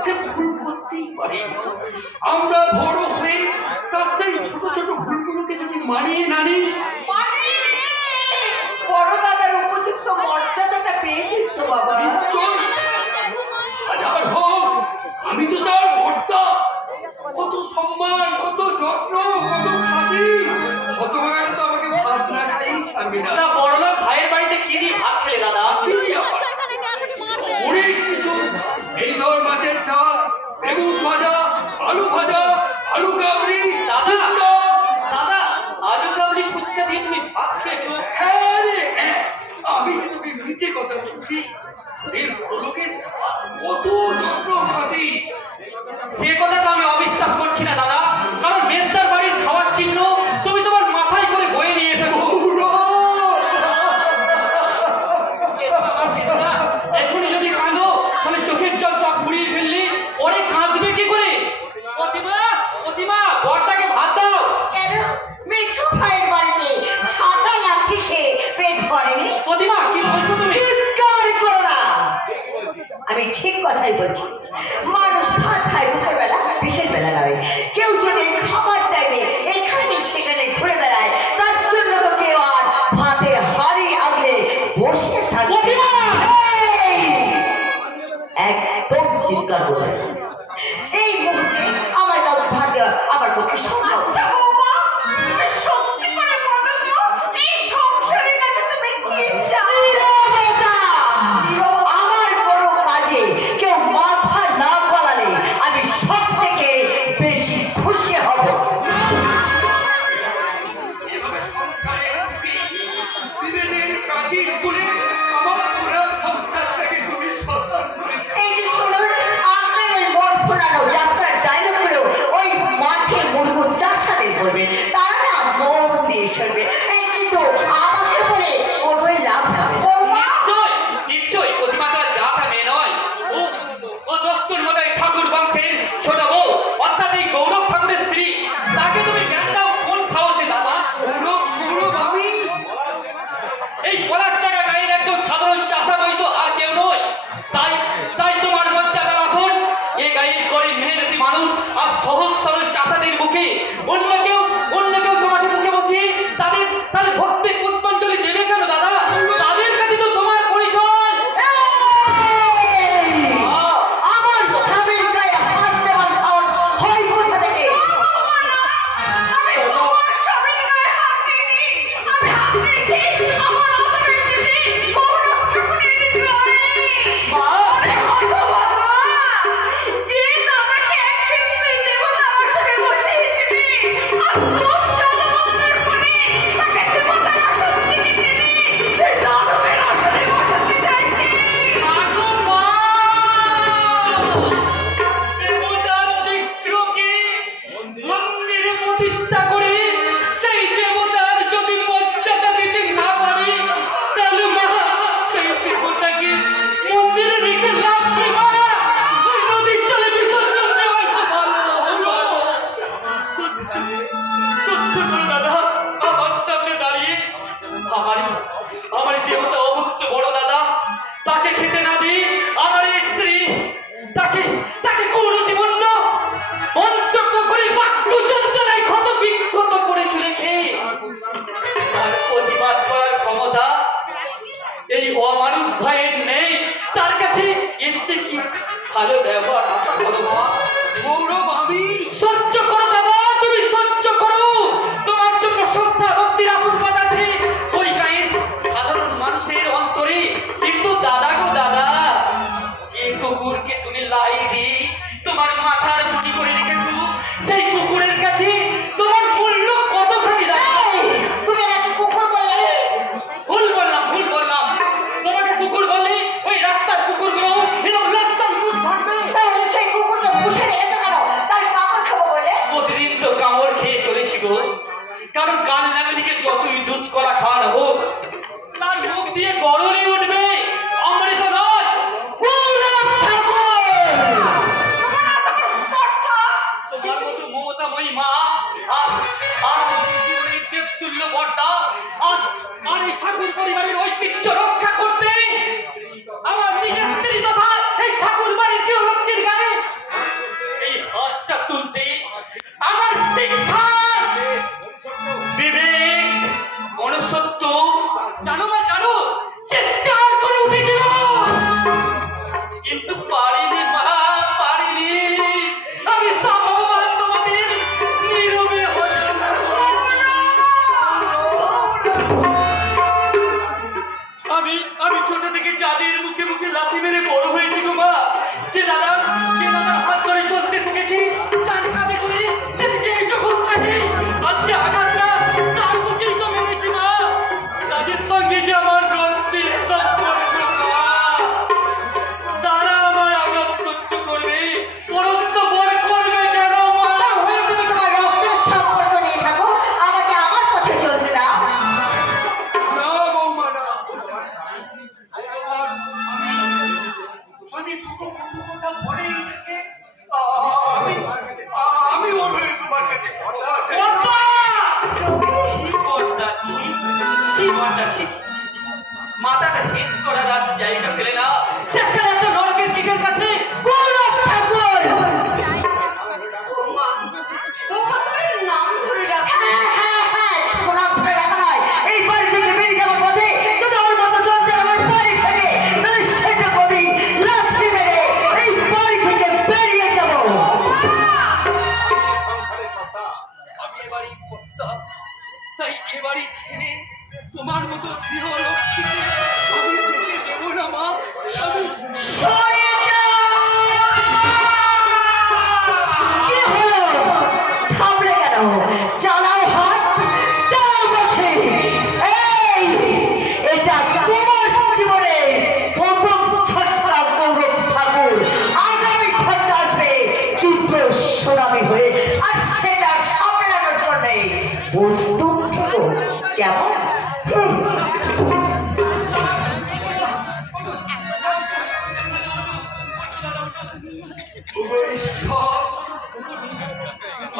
সে ভুল করতেই পারে। আমরা বড় হয়ে তার সেই ছোট ছোট ভুলগুলোকে যদি মানিয়ে না নিই, বড় দাদার উপযুক্ত মর্যাদাটা পেয়েছিস তো বাবা? নিশ্চয় হাজার হোক, আমি তো তার কর্তা। কত সম্মান, কত যত্ন, কত খাতি। হতভাগাটা তো আমাকে ভাত না খাইই ছাড়বে না। তা বড়লোক ভাইয়ের বাড়িতে কি দিয়ে ভাত খেলে দাদা? কি দিয়ে আবার? এখানে গিয়ে এখনই মারবে। অনেক কিছু, এই ধর মাছের ঝাল, বেগুন ভাজা, আলু ভাজা, আলু কাবলি, দাদা ফুচকা। দাদা আলু কাবলি ফুচকা দিয়ে তুমি ভাত খেয়েছো? হ্যাঁ রে, হ্যাঁ। আমি কি তোকে মিথ্যে কথা বলছি? এই বড়লোকের কত যত্ন খাতি। সে কথা তো আমি অবিশ্বাস করছি না দাদা, কারণ মেস্তার বাড়ির খাওয়ার চিহ্ন তুমি তোমার মাথায় করে বয়ে নিয়ে এসেছো। এখনই যদি কাঁদো তাহলে চোখের জল সব ঘুরিয়ে ফেললি, পরে কাঁদবে কি করে? প্রতিমা, প্রতিমা, বরটাকে ভাত দাও। কেন মিঠু ভাইয়ের বাড়িতে ছাতা লাঠি খেয়ে পেট ভরেনি? প্রতিমা, কি বলছো তুমি? চিৎকার করো না। আমি ঠিক কথাই বলছি। মানুষ ভাত খায় দুপুরবেলা, বিকেল বেলা নয়। কেউ যদি খাবার টাইমে এখানে সেখানে ঘুরে বেড়ায়, তার জন্য তো কেউ আর ভাতের হাড়ি আগলে বসে থাকবে। এই! একদম চিৎকার করবে না। এই মুহূর্তে আমার কাউকে ভাত দেওয়া আমার পক্ষে সম্ভব না। সত্যি করে বলো তো, এই সংসারের কাছে তুমি কি চাও? নীরবতা! আমার কোনো কাজে কেউ মাথা না গলালে আমি সব থেকে বেশি খুশি হব। এভাবে সংসারের বুকে বিভেদের প্রাচীর তুলে আমার পুরা সংসারটাকে তুমি শ্মশান করে দিলে। এই যে শুনুন, আপনার ওই মন ফোলানো যাত্রার ডায়লগগুলো ওই মাঠে মুরগুর চাষাদের অমানুষ ভাইয়ের নেই, তার কাছে এর চেয়ে কি ভালো ব্যবহার আশা করো মা? গৌরব আমি সহ্য করো দাদা, তুমি সহ্য করো। তোমার জন্য শ্রদ্ধা ভক্তির আশীর্বাদ আছে ওই গায়ের সাধারণ মানুষের অন্তরে। কিন্তু দাদা গো দাদা, যে কুকুরকে তুমি লাই দিয়ে তোমার মাথার মনি করে রেখেছো, সেই কুকুরের কাছে তোমার মূল্য কতখানি দাদা? তুমি আমাকে কুকুর বললে? ভুল বললাম। তোমাকে কুকুর বললে ওই রাস্তার কুকুরগুলো এরকম লজ্জার মুখ ভাঙবে। তাহলে সেই কুকুরকে পুষে রেখেছো কেন? তার কামড় খাবো বলে? প্রতিদিন তো কামড় খেয়ে চলেছি গো। কারণ কাল নাগরিকে যতই দুধ করা খাওয়ানো হোক, তার মুখ দিয়ে গরলে উঠবে, অমৃত নয়। তোমার মতো মমতাময়ী মা আর জীবনের দেবতুল্য বর্দা আর এই ঠাকুর পরিবারের ঐতিহ্য রক্ষা করতে আমার নিজের স্ত্রী তথা এই ঠাকুর বাড়ির কেউ লক্ষ্মীর গায়ে এই হাতটা তুলতে আমার শিক্ষা, বিবেক, মনুষ্যত্ব জানো মা, জানো, চিৎকার করে উঠেছিল। কিন্তু পারিনি মা, পারিনি। আমি সবার তোমাদের নীরবে হত্যা করব। আমি ছোট থেকে যাদের মুখে মুখে লাথি মেরে বড় হয়েছি গো মা, যে দাদার হাত ধরে চলতে শিখেছি, যার কাঁধে করে যে যখন থাকে আজ যে আঘাতটা তার বুকেই তো মেরেছি মা। তাদের সঙ্গে যে আমার রক্তের সম্পর্ক মা, তারা আমার আঘাত সহ্য করবে, পরস্ত বয় করবে কেন মা? তাহলে তুমি তোমার রক্তের সম্পর্ক নিয়ে থাকো, আমাকে আমার পথে চলতে দাও। না বৌমা না, যদি কুকুরটা বলেই থাকে, আমি ওর হয়ে তোমার কাছে ক্ষমা চাই। বর্দা! ছি বর্দা, ছি বর্দা, ছি। মাথাটা হেট করার আর জায়গা পেলে না, সেখানে একটা নরকের দিকের কাছে গৌরব ঠাকুর! বৌমা, তোমার নাম ধরে রাখো। হ্যাঁ, শুধু নাম ধরে রাখা নয়, এই বাড়ি থেকে বেরিয়ে যাওয়ার পথে যদি ওর মতো চলতে আমার বাড়ি থেকে, তাহলে সেটা কবি লাথি মেরে এই বাড়ি থেকে বেরিয়ে যাবো। আমি এবারই করতাম, তাই এবারই ছেড়ে তোমার মতো গৃহ লক্ষ্মীকে আমি যেতে দেবো না মা। আমি সরে যাও! কি হলো? থামলে কেন? চালাও হাত, চালাও বলছি। এই, এটা তোমার জীবনে প্রথম ছটকা গৌরব ঠাকুর। আগামী ছটকা আসবে তীব্র সুনামি হয়ে, আর সেটা সামলানোর জন্য প্রস্তুত থেকো, কেমন? ওগো ঈশ্বর,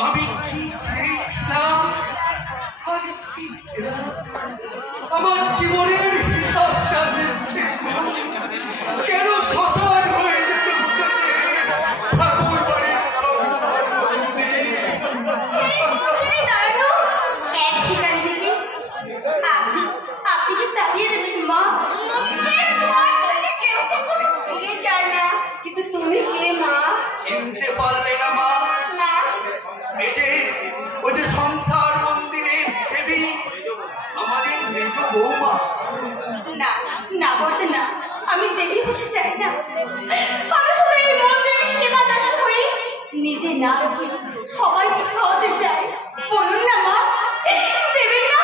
আমি কি চেয়েছিলাম আর কি পেলাম? আমার জীবনের হিসাবটা নিচ্ছে কেন শ্মশান হয়ে যেতে বসেছে ঠাকুর বাড়ির সন্তান মধ্যে। আপনি কি দাঁড়িয়ে দেবেন মা? কেউ কখনো ফিরে যায় না, কিন্তু তুমি কে মা? চিনতে পারলে না মা? না। এই যে ওই যে সংসার মন্দিরের দেবী, আমাদের মেজ বৌমা। না, না বলতে না, আমি দেবী হতে চাই না। আমি শুধু এই মন্দিরের সেবা দাসী হয়ে নিজে না রেখে সবাইকে খাওয়াতে চাই। বলুন না মা, দেবেন না?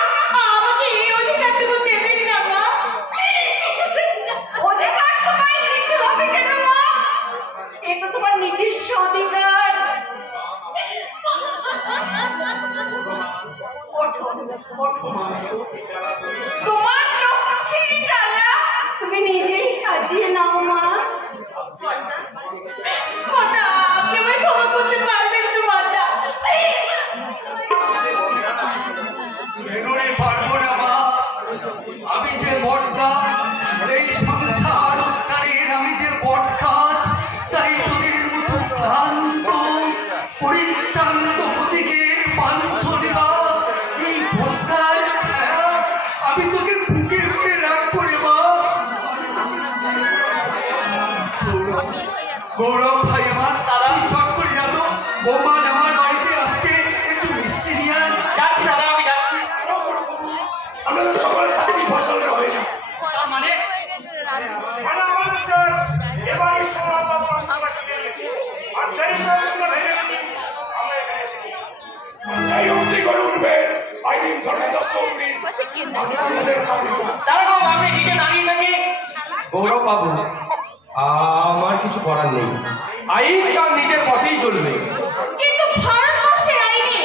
আমাকে এই অধিকারটুকু দেবেন না মা? অধিকার তোমায় দিতে হবে কেন মা? এ তো তোমার নিজস্ব অধিকার। ওঠো, ওঠো মা। তোমার লক্ষ্মীর ডালা তুমি নিজেই সাজিয়ে নাও মা। কটা আপনি আমায় ক্ষমা করতে পারবেন তো মাতা? কেন রে পারবো না মা? আমি যে বটগাছ, এই সংসার উদ্ধারের আমি যে বটগাছ, তাই তোদের মতো ক্লান্ত পরিশ্রান্ত প্রতীকের পান্থ নিবাস এই বটগাছ ছায়া আমি তোকে বুকে করে রাখবো রে মা। গৌরব ভাই আমার দাদা। তুই চট করে যা তো, বৌমা আমার বাড়িতে আসছে, একটু মিষ্টি নিয়ে আয়। যাচ্ছি দাদা, আমি যাচ্ছি। আপনাদের সকলের থাকবি ফসলটা হয়ে যায় তার মানে দাদা গো, আপনি নিজে দাঁড়িয়ে থাকে। গৌরব বাবু, আমার কিছু করার নেই, আইন তার নিজের পথেই চলবে। কিন্তু ভারতবর্ষের আইনে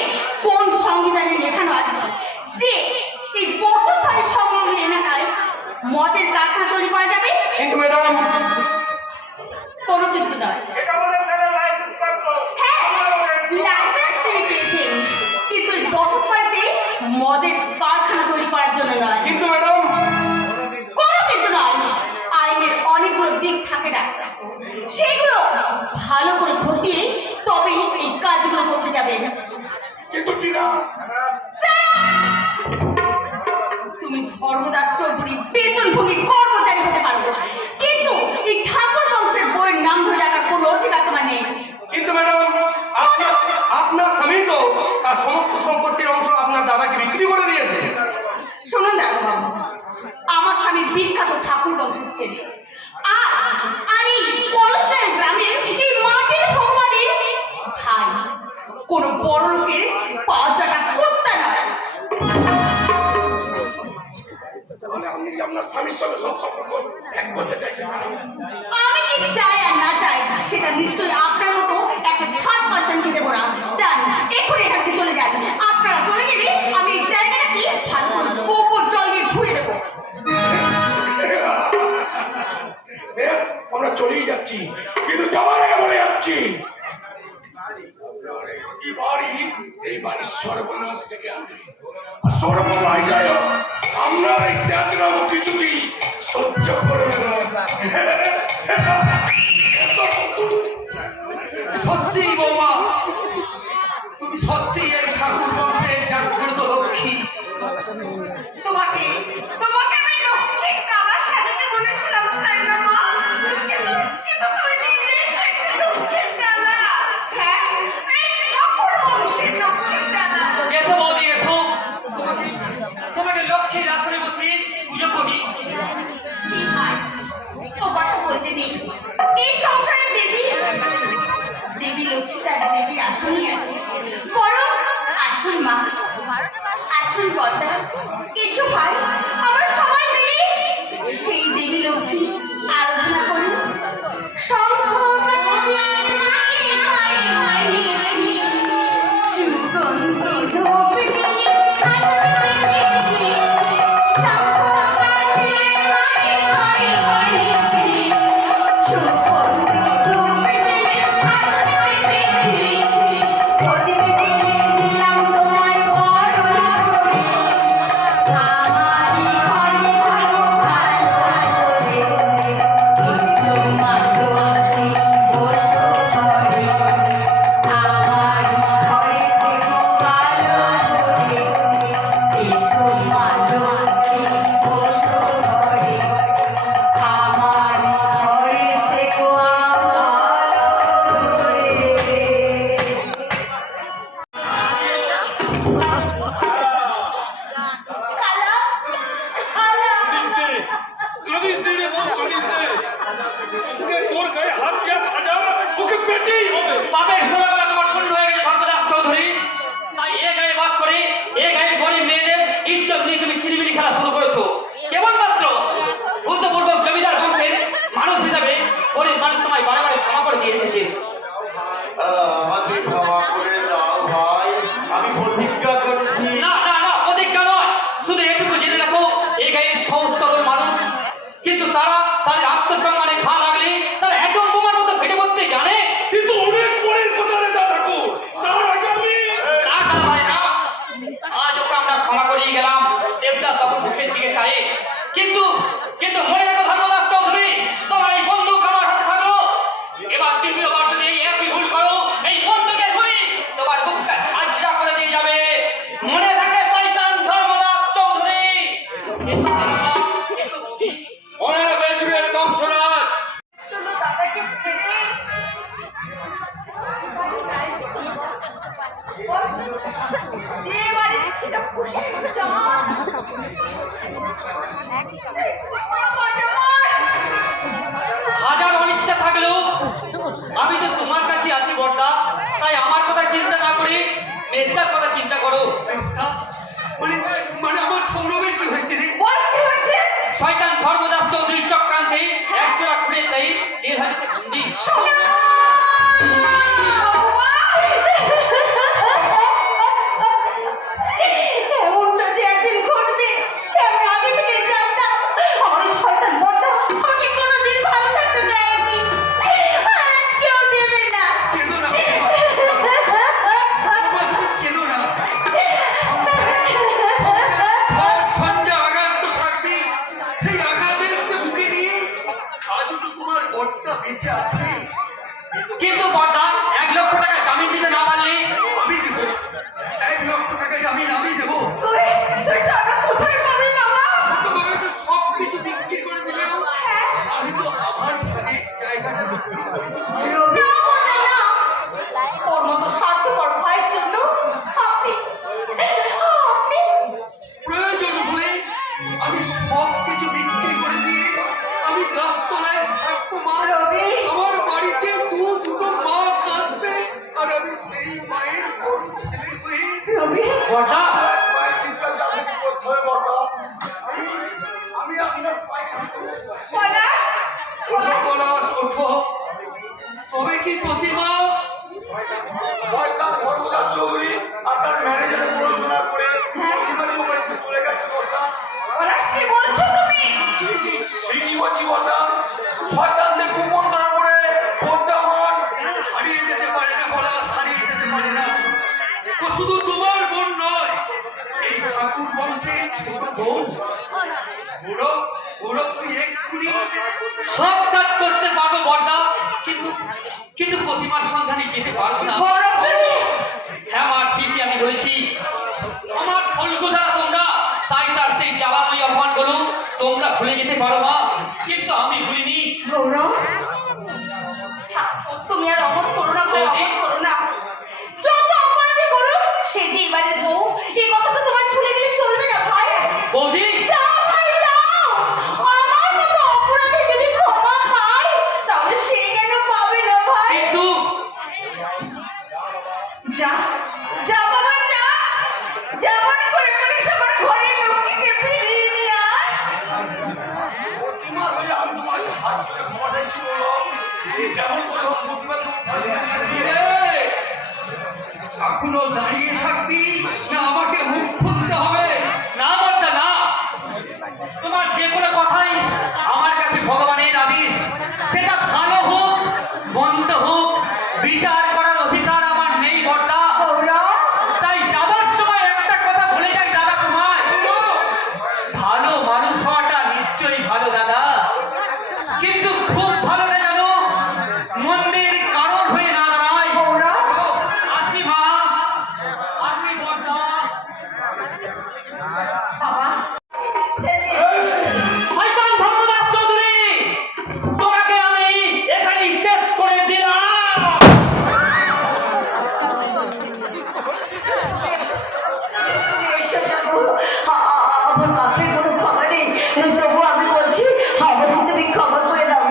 কোন সংবিধানে লেখানো আছে যে এই বসতবাড়ির সংলগ্ন এলাকায় মদের কারখানা তৈরি করা যাবে? কিন্তু ম্যাডাম, কোনো কিন্তু নয়। হ্যাঁ, লাইসেন্স তিনি পেয়েছেন, কিন্তু এই বসতবাড়িতে মদের কারখানা তৈরি করার জন্য নয়। কিন্তু ম্যাডাম, কোনো কিন্তু নয়। আইনের অনেকগুলো দিক থাকে না, সেগুলো ভালো করে খতিয়ে তবেই এই কাজগুলো করতে যাবেন। কিন্তু টিনা, তুমি ধর্মদাস চৌধুরী বেতনভোগী কর্মচারী হতে পারো, কিন্তু এই ঠাকুর বংশের বইয়ের নাম ধরে রাখার কোনো অধিকার তোমার নেই। কিন্তু ম্যাডাম, আপনার স্বামী তো তার সমস্ত সম্পত্তির অংশ আপনার দাদাকে বিক্রি করে দিয়েছে। শুনুন দেখো বাবু, আমার স্বামী বিখ্যাত ঠাকুর বংশের ছেলে, আর এই পলসটার গ্রামের এই মাটির ভগবানের ভাই, কোনো বড় লোকের পা চাটা কুত্তা নয়। তাহলে আপনি কি আপনার স্বামীর সঙ্গে সব সম্পর্ক ত্যাগ করতে চাইছেন? আমি কি চাই আর না চাই সেটা নিশ্চয়ই আপনার মতো একটা থার্ড পার্সনকে দেবো না। চান এক্ষুনি এখান থেকে চলে যান। আপনারা চলে গেলে আমি এই জায়গাটাকে ভালো করে গোবর জল দিয়ে ধুয়ে দেবো। বেশ, আমরা চলেই যাচ্ছি, কিন্তু যাওয়ার আগে বলে যাচ্ছি কি বাড়ি, এই বাড়ির সর্বনাশ থেকে আনবে। সর্বনাশ যায় আমরা এই যাত্রাও কিছুতেই সহ্য করবে না। সত্যি বৌমা, তুমি সত্যি এই ঠাকুর বংশের জাগ্রত লক্ষ্মী। তোমাকে তোমাকে আমি লক্ষ্মীর কালা সাজাতে বলেছিলাম, তাই না মা? কিন্তু তুমি নিজেই তো একটা লক্ষ্মীর ডালা। হ্যাঁ, এই ঠাকুর বংশের লক্ষ্মীর ডালা। এসো বৌদি, এসো। তোমাকে লক্ষ্মীর আসনে বসিয়ে পুজো করি। জি ভাই, ও কথা বলতে নেই। এই সংসারে দেবী দেবী লক্ষ্মী তার দেবীর আসনই আছে, বরং আসল মা, আসল কর্তা। এসো ভাই, আমার সময় মিলে সেই দেবী লক্ষ্মী আরাধনা করুন। শঙ্খ বাজে মাকে ঘরে ঘরে সুগন্ধি ধূপ দিয়ে আসনে পেতেছি। শঙ্খ বাজে মাকে ঘরে ঘরে সুগন্ধি ধূপ দিয়ে আসনে পেতেছি। প্রদীপ জ্বেলে দিলাম তোমায় বরণ করে, আমারই ঘরে থাকো ভালো করে। এসো মা লক্ষ্মী, বসো ঘরে, আমারই ঘরে থেকো ভালো করে। এসো মা লক্ষ্মী, বসো ঘরে, আমারই ঘরে থেকো ভালো করে। কালা, কালা। কাঁদিস নে রে বোন, কাঁদিস নে। ওকে তোর গায়ে হাত দিয়া সাজা, ওকে পেতেই হবে। বাপের ছোটবেলা তোমার পূর্ণ হয়ে গেছে ধর্মদাস চৌধুরী, তাই এ গায়ে বাস করে এ গায়ে গরিব মেয়েদের ইজ্জত নিয়ে তুমি ছিনিমিনি খেলা শুরু করেছো। কেবলমাত্র বুদ্ধপূর্বক জমিদার বংশের মানুষ হিসাবে গরিব মানুষ তোমায় বারে বারে ক্ষমা করে দিয়ে এসেছে। আমাকে ক্ষমা করে দাও ভাই, আমি প্রতিজ্ঞা করছি। না না না, প্রতিজ্ঞা নয়, শুধু এটুকু জেনে রাখো এই গায়ের সহজ সরল মানুষ, কিন্তু তারা তাদের আত্মসম্মানে ঘা লাগলে তারা একদম বোমার মতো ফেটে পড়তে জানে। সে তো অনেক পরের কথা রে দা ঠাকুর, তার আগে আমি না না ভাই না, আজ ওকে আমরা ক্ষমা করিয়ে গেলাম দেবদাস বাবুর মুখের দিকে চাই, কিন্তু কিন্তু মনে রাখো ধর্মদাস চৌধুরী, তোমার এই বন্দুক আমার হাতে থাকলো, এবার দ্বিতীয়বার যদি করো। মেজদা, মানে মানে আমার সৌরভের কি হয়েছে রে? বল কি হয়েছে? শয়তান ধর্মদাস চৌধুরীর চক্রান্তে একজোড়া খুঁড়ে তাই জেল হাজতে বন্দি। সোনা! এমনটা যে একদিন ঘটবে আমি আগে থেকেই জানতাম। আমার এই শয়তান বড়টা আমাকে কোনোদিন ভালো থাকতে দেয়নি, আজকেও দেবে না। কেঁদো না বাবা, তুমি কেঁদো না। ঝঞ্ঝা আঘাত তো থাকবে, সেই আঘাতেরকে বুকে নিয়ে আজও তো তোমার বরটা বেঁচে আছে। কিন্তু বড়দা 1 লক্ষ টাকা জামিন দিতে না পারলে আমি দেব, 1 লক্ষ টাকা জামিন আমি দেবো। তুই টাকা কোথায় পাবি বাবা? তোমাকে তো সব কিছু বিক্রি করে দিলেও আমি তো আমার ভাগে জায়গাটা বিক্রি করে দিই। না মনে না, ওর মতো স্বার্থপর ভাইয়ের জন্য আপনি প্রয়োজন হলে আমি সব কিছু বিক্রি করে দিয়ে আমি গাছতলায় থাকবো মা। রবি। আমার বাড়িতে দুটো মা কাঁদবে আর আমি সেই মায়ের বড় ছেলে হয়ে রবি বড়দা পলাশ পলাশ ওঠো। তবে কি প্রতিমা? শয়তান ধর্মদাস চৌধুরী আর তার ম্যানেজার পড়াশোনা করে চলে গেছে বর্তা। পলাশ কি বলছো তুমি? ঠিকই বলছি বর্তা, শয়তানদের গোপন করার পরে ভোটটা আমার হারিয়ে যেতে পারে না পলাশ, হারিয়ে যেতে পারে না। তো শুধু তোমার বোন নয়, এই ঠাকুর বংশের ছোট বোন ওরও তুই এক্ষুনি সব কাজ করতে পারবো বড়দা, কিন্তু কিন্তু প্রতিমার সন্ধানে যেতে পারবো না। বড় তুমি হ্যাঁ মা, ঠিকই আমি বলেছি। আমার ফলগু দ্বারা তোমরা তাই তার সেই জ্বালাময়ী অপমান করো তোমরা ভুলে যেতে পারো মা, কিন্তু আমি ভুলিনি। গৌরব তুমি আর অমন করো না ভাই, অমন করো না। যত অপরাধী করো সে যে এবারের বউ, এই কথা তো তোমায় ভুলে গেলে চলবে না ভাই। বৌদি যাও ভাই যাও, আমার মতো অপরাধী যদি ক্ষমা পায় তাহলে সে কেন পাবে না ভাই? কিন্তু যা যা বাবা যা, যেমন করে করে সবার ঘরের লক্ষ্মীকে ফিরিয়ে নিয়ে আয়। প্রতিমা হয়ে আমি তোমাকে হাত জোড়ে ক্ষমা চাইছি বলো। এই যেমন করে হোক প্রতিমা রে, এখনো দাঁড়িয়ে থাকবি না আমাকে মুখ খুলতে হবে? না বড়দা না, তোমার যে কোনো কথাই আমার কাছে ভগবানের আদেশ। সেটা ভালো হোক মন্দ হোক, বিচার করার অধিকার আমার নেই বড়দা। গৌরব তাই যাবার সময় একটা কথা বলে যাই দাদা তোমায়, ভালো মানুষ হওয়াটা নিশ্চয়ই ভালো দাদা, কিন্তু খুব ভালোটা জানো মন্দির কারণ হয়ে না দাঁড়ায়। গৌরব আসি মা, আসি বড়দা। বাবা শয়তান ধর্মদাস চৌধুরী, তোমাকে আমি এখানেই শেষ করে দিলাম। এসে যাবো, আমার বাপের কোনো ক্ষমা নেই, তবু আমি বলছি আমাকে তুমি ক্ষমা করে দাও।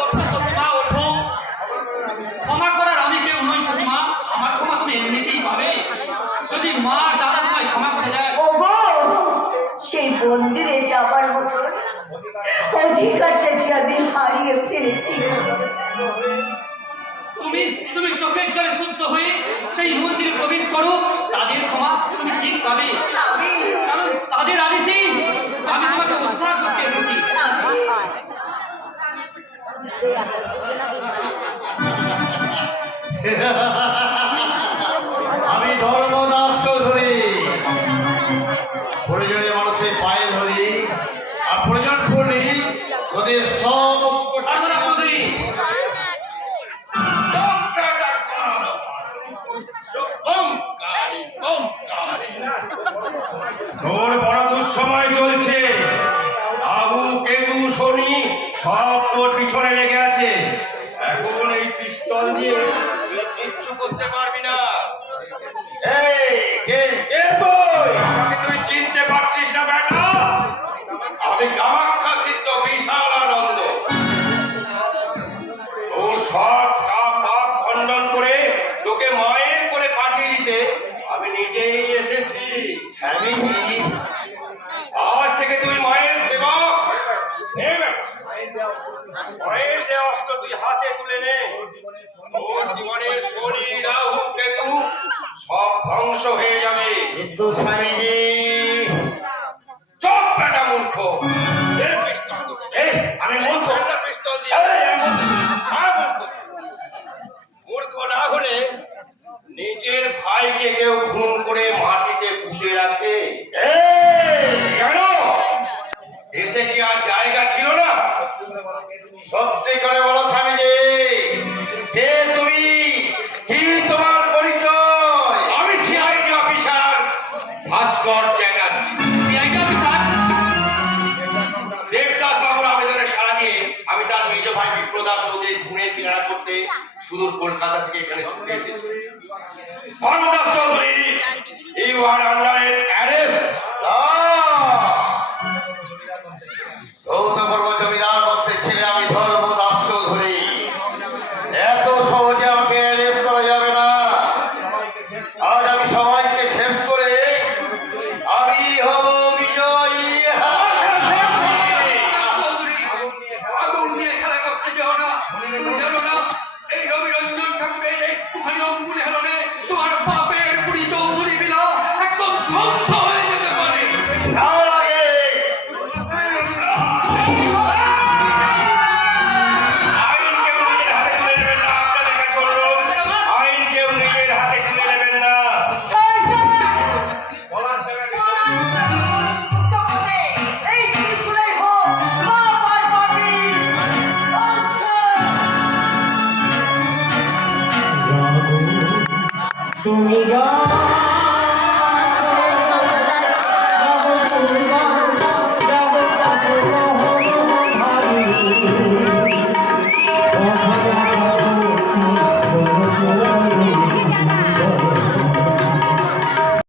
ওঠো প্রতিমা, ওঠো। ক্ষমা করার আমি কেউ নই প্রতিমা, আমার ক্ষমা তুমি এমনিতেই পাবে যদি মা দাদা তোমায় ক্ষমা করে দেয়। ওগো সেই মন্দিরে যাবার মতন অধিকারটা যে আমি হারিয়ে ফেলেছি। তুমি তুমি চোখের জলে শুদ্ধ হয়ে সেই মন্দিরে প্রবেশ করো, তাদের ক্ষমা তুমি ঠিক পাবে, স্বামী কারণ তাদের আদেশেই আমি তোমাকে উদ্ধার করতে এসেছি। আমি ধর্মদাস চৌধুরী প্রয়োজনে মানুষের পায়ে ধরি আর প্রয়োজন পড়লে ওদের সব ধর্মদাস চৌধুরী, তোর বড় দুঃসময় চলছে, আবু কেতু শনি সব তোর পিছনে লেগে আছে। এখন এই পিস্তল দিয়ে তুই কিচ্ছু করতে পারবি না। এই কে কে তুই? আমাকে তুই চিনতে পারছিস না বেটা? আমি কামাখ্যা সিদ্ধ বিশাল আনন্দ। তোর সব পাপ খণ্ডন করে তোকে মায়ের কোলে পাঠিয়ে দিতে ভয়ের যে অস্ত্র তুই হাতে তুলে নে, তোর জীবনের শনি রাহু কেতু সব ধ্বংস হয়ে যাবে। কিন্তু স্বামীজি, চোখ বেটা মূর্খ। এই পিস্তল দুটো। এই, আমি মূর্খ? একটা পিস্তল দিয়ে এই, আমি মূর্খ। আর মূর্খ। মূর্খ না হলে নিজের ভাইকে কেউ খুন করে মাটিতে পুঁতে রাখে। এই, কেন? এসে কি আর জায়গা ছিল না? সত্যি করে বলো স্বামীজি, যে তুমি, কি তোমার পরিচয়? আমি সিআইডি অফিসার ভাস্কর চ্যাটার্জি। সিআইডি অফিসার, দেবদাস বাবুর আবেদনে সাড়া দিয়ে আমি তার নিজ ভাই বিপ্রদাস চৌধুরী খুনের কিনারা করতে সুদূর কলকাতা থেকে এখানে ছুটে এসেছি। Dharmadas Chowdhury, you are under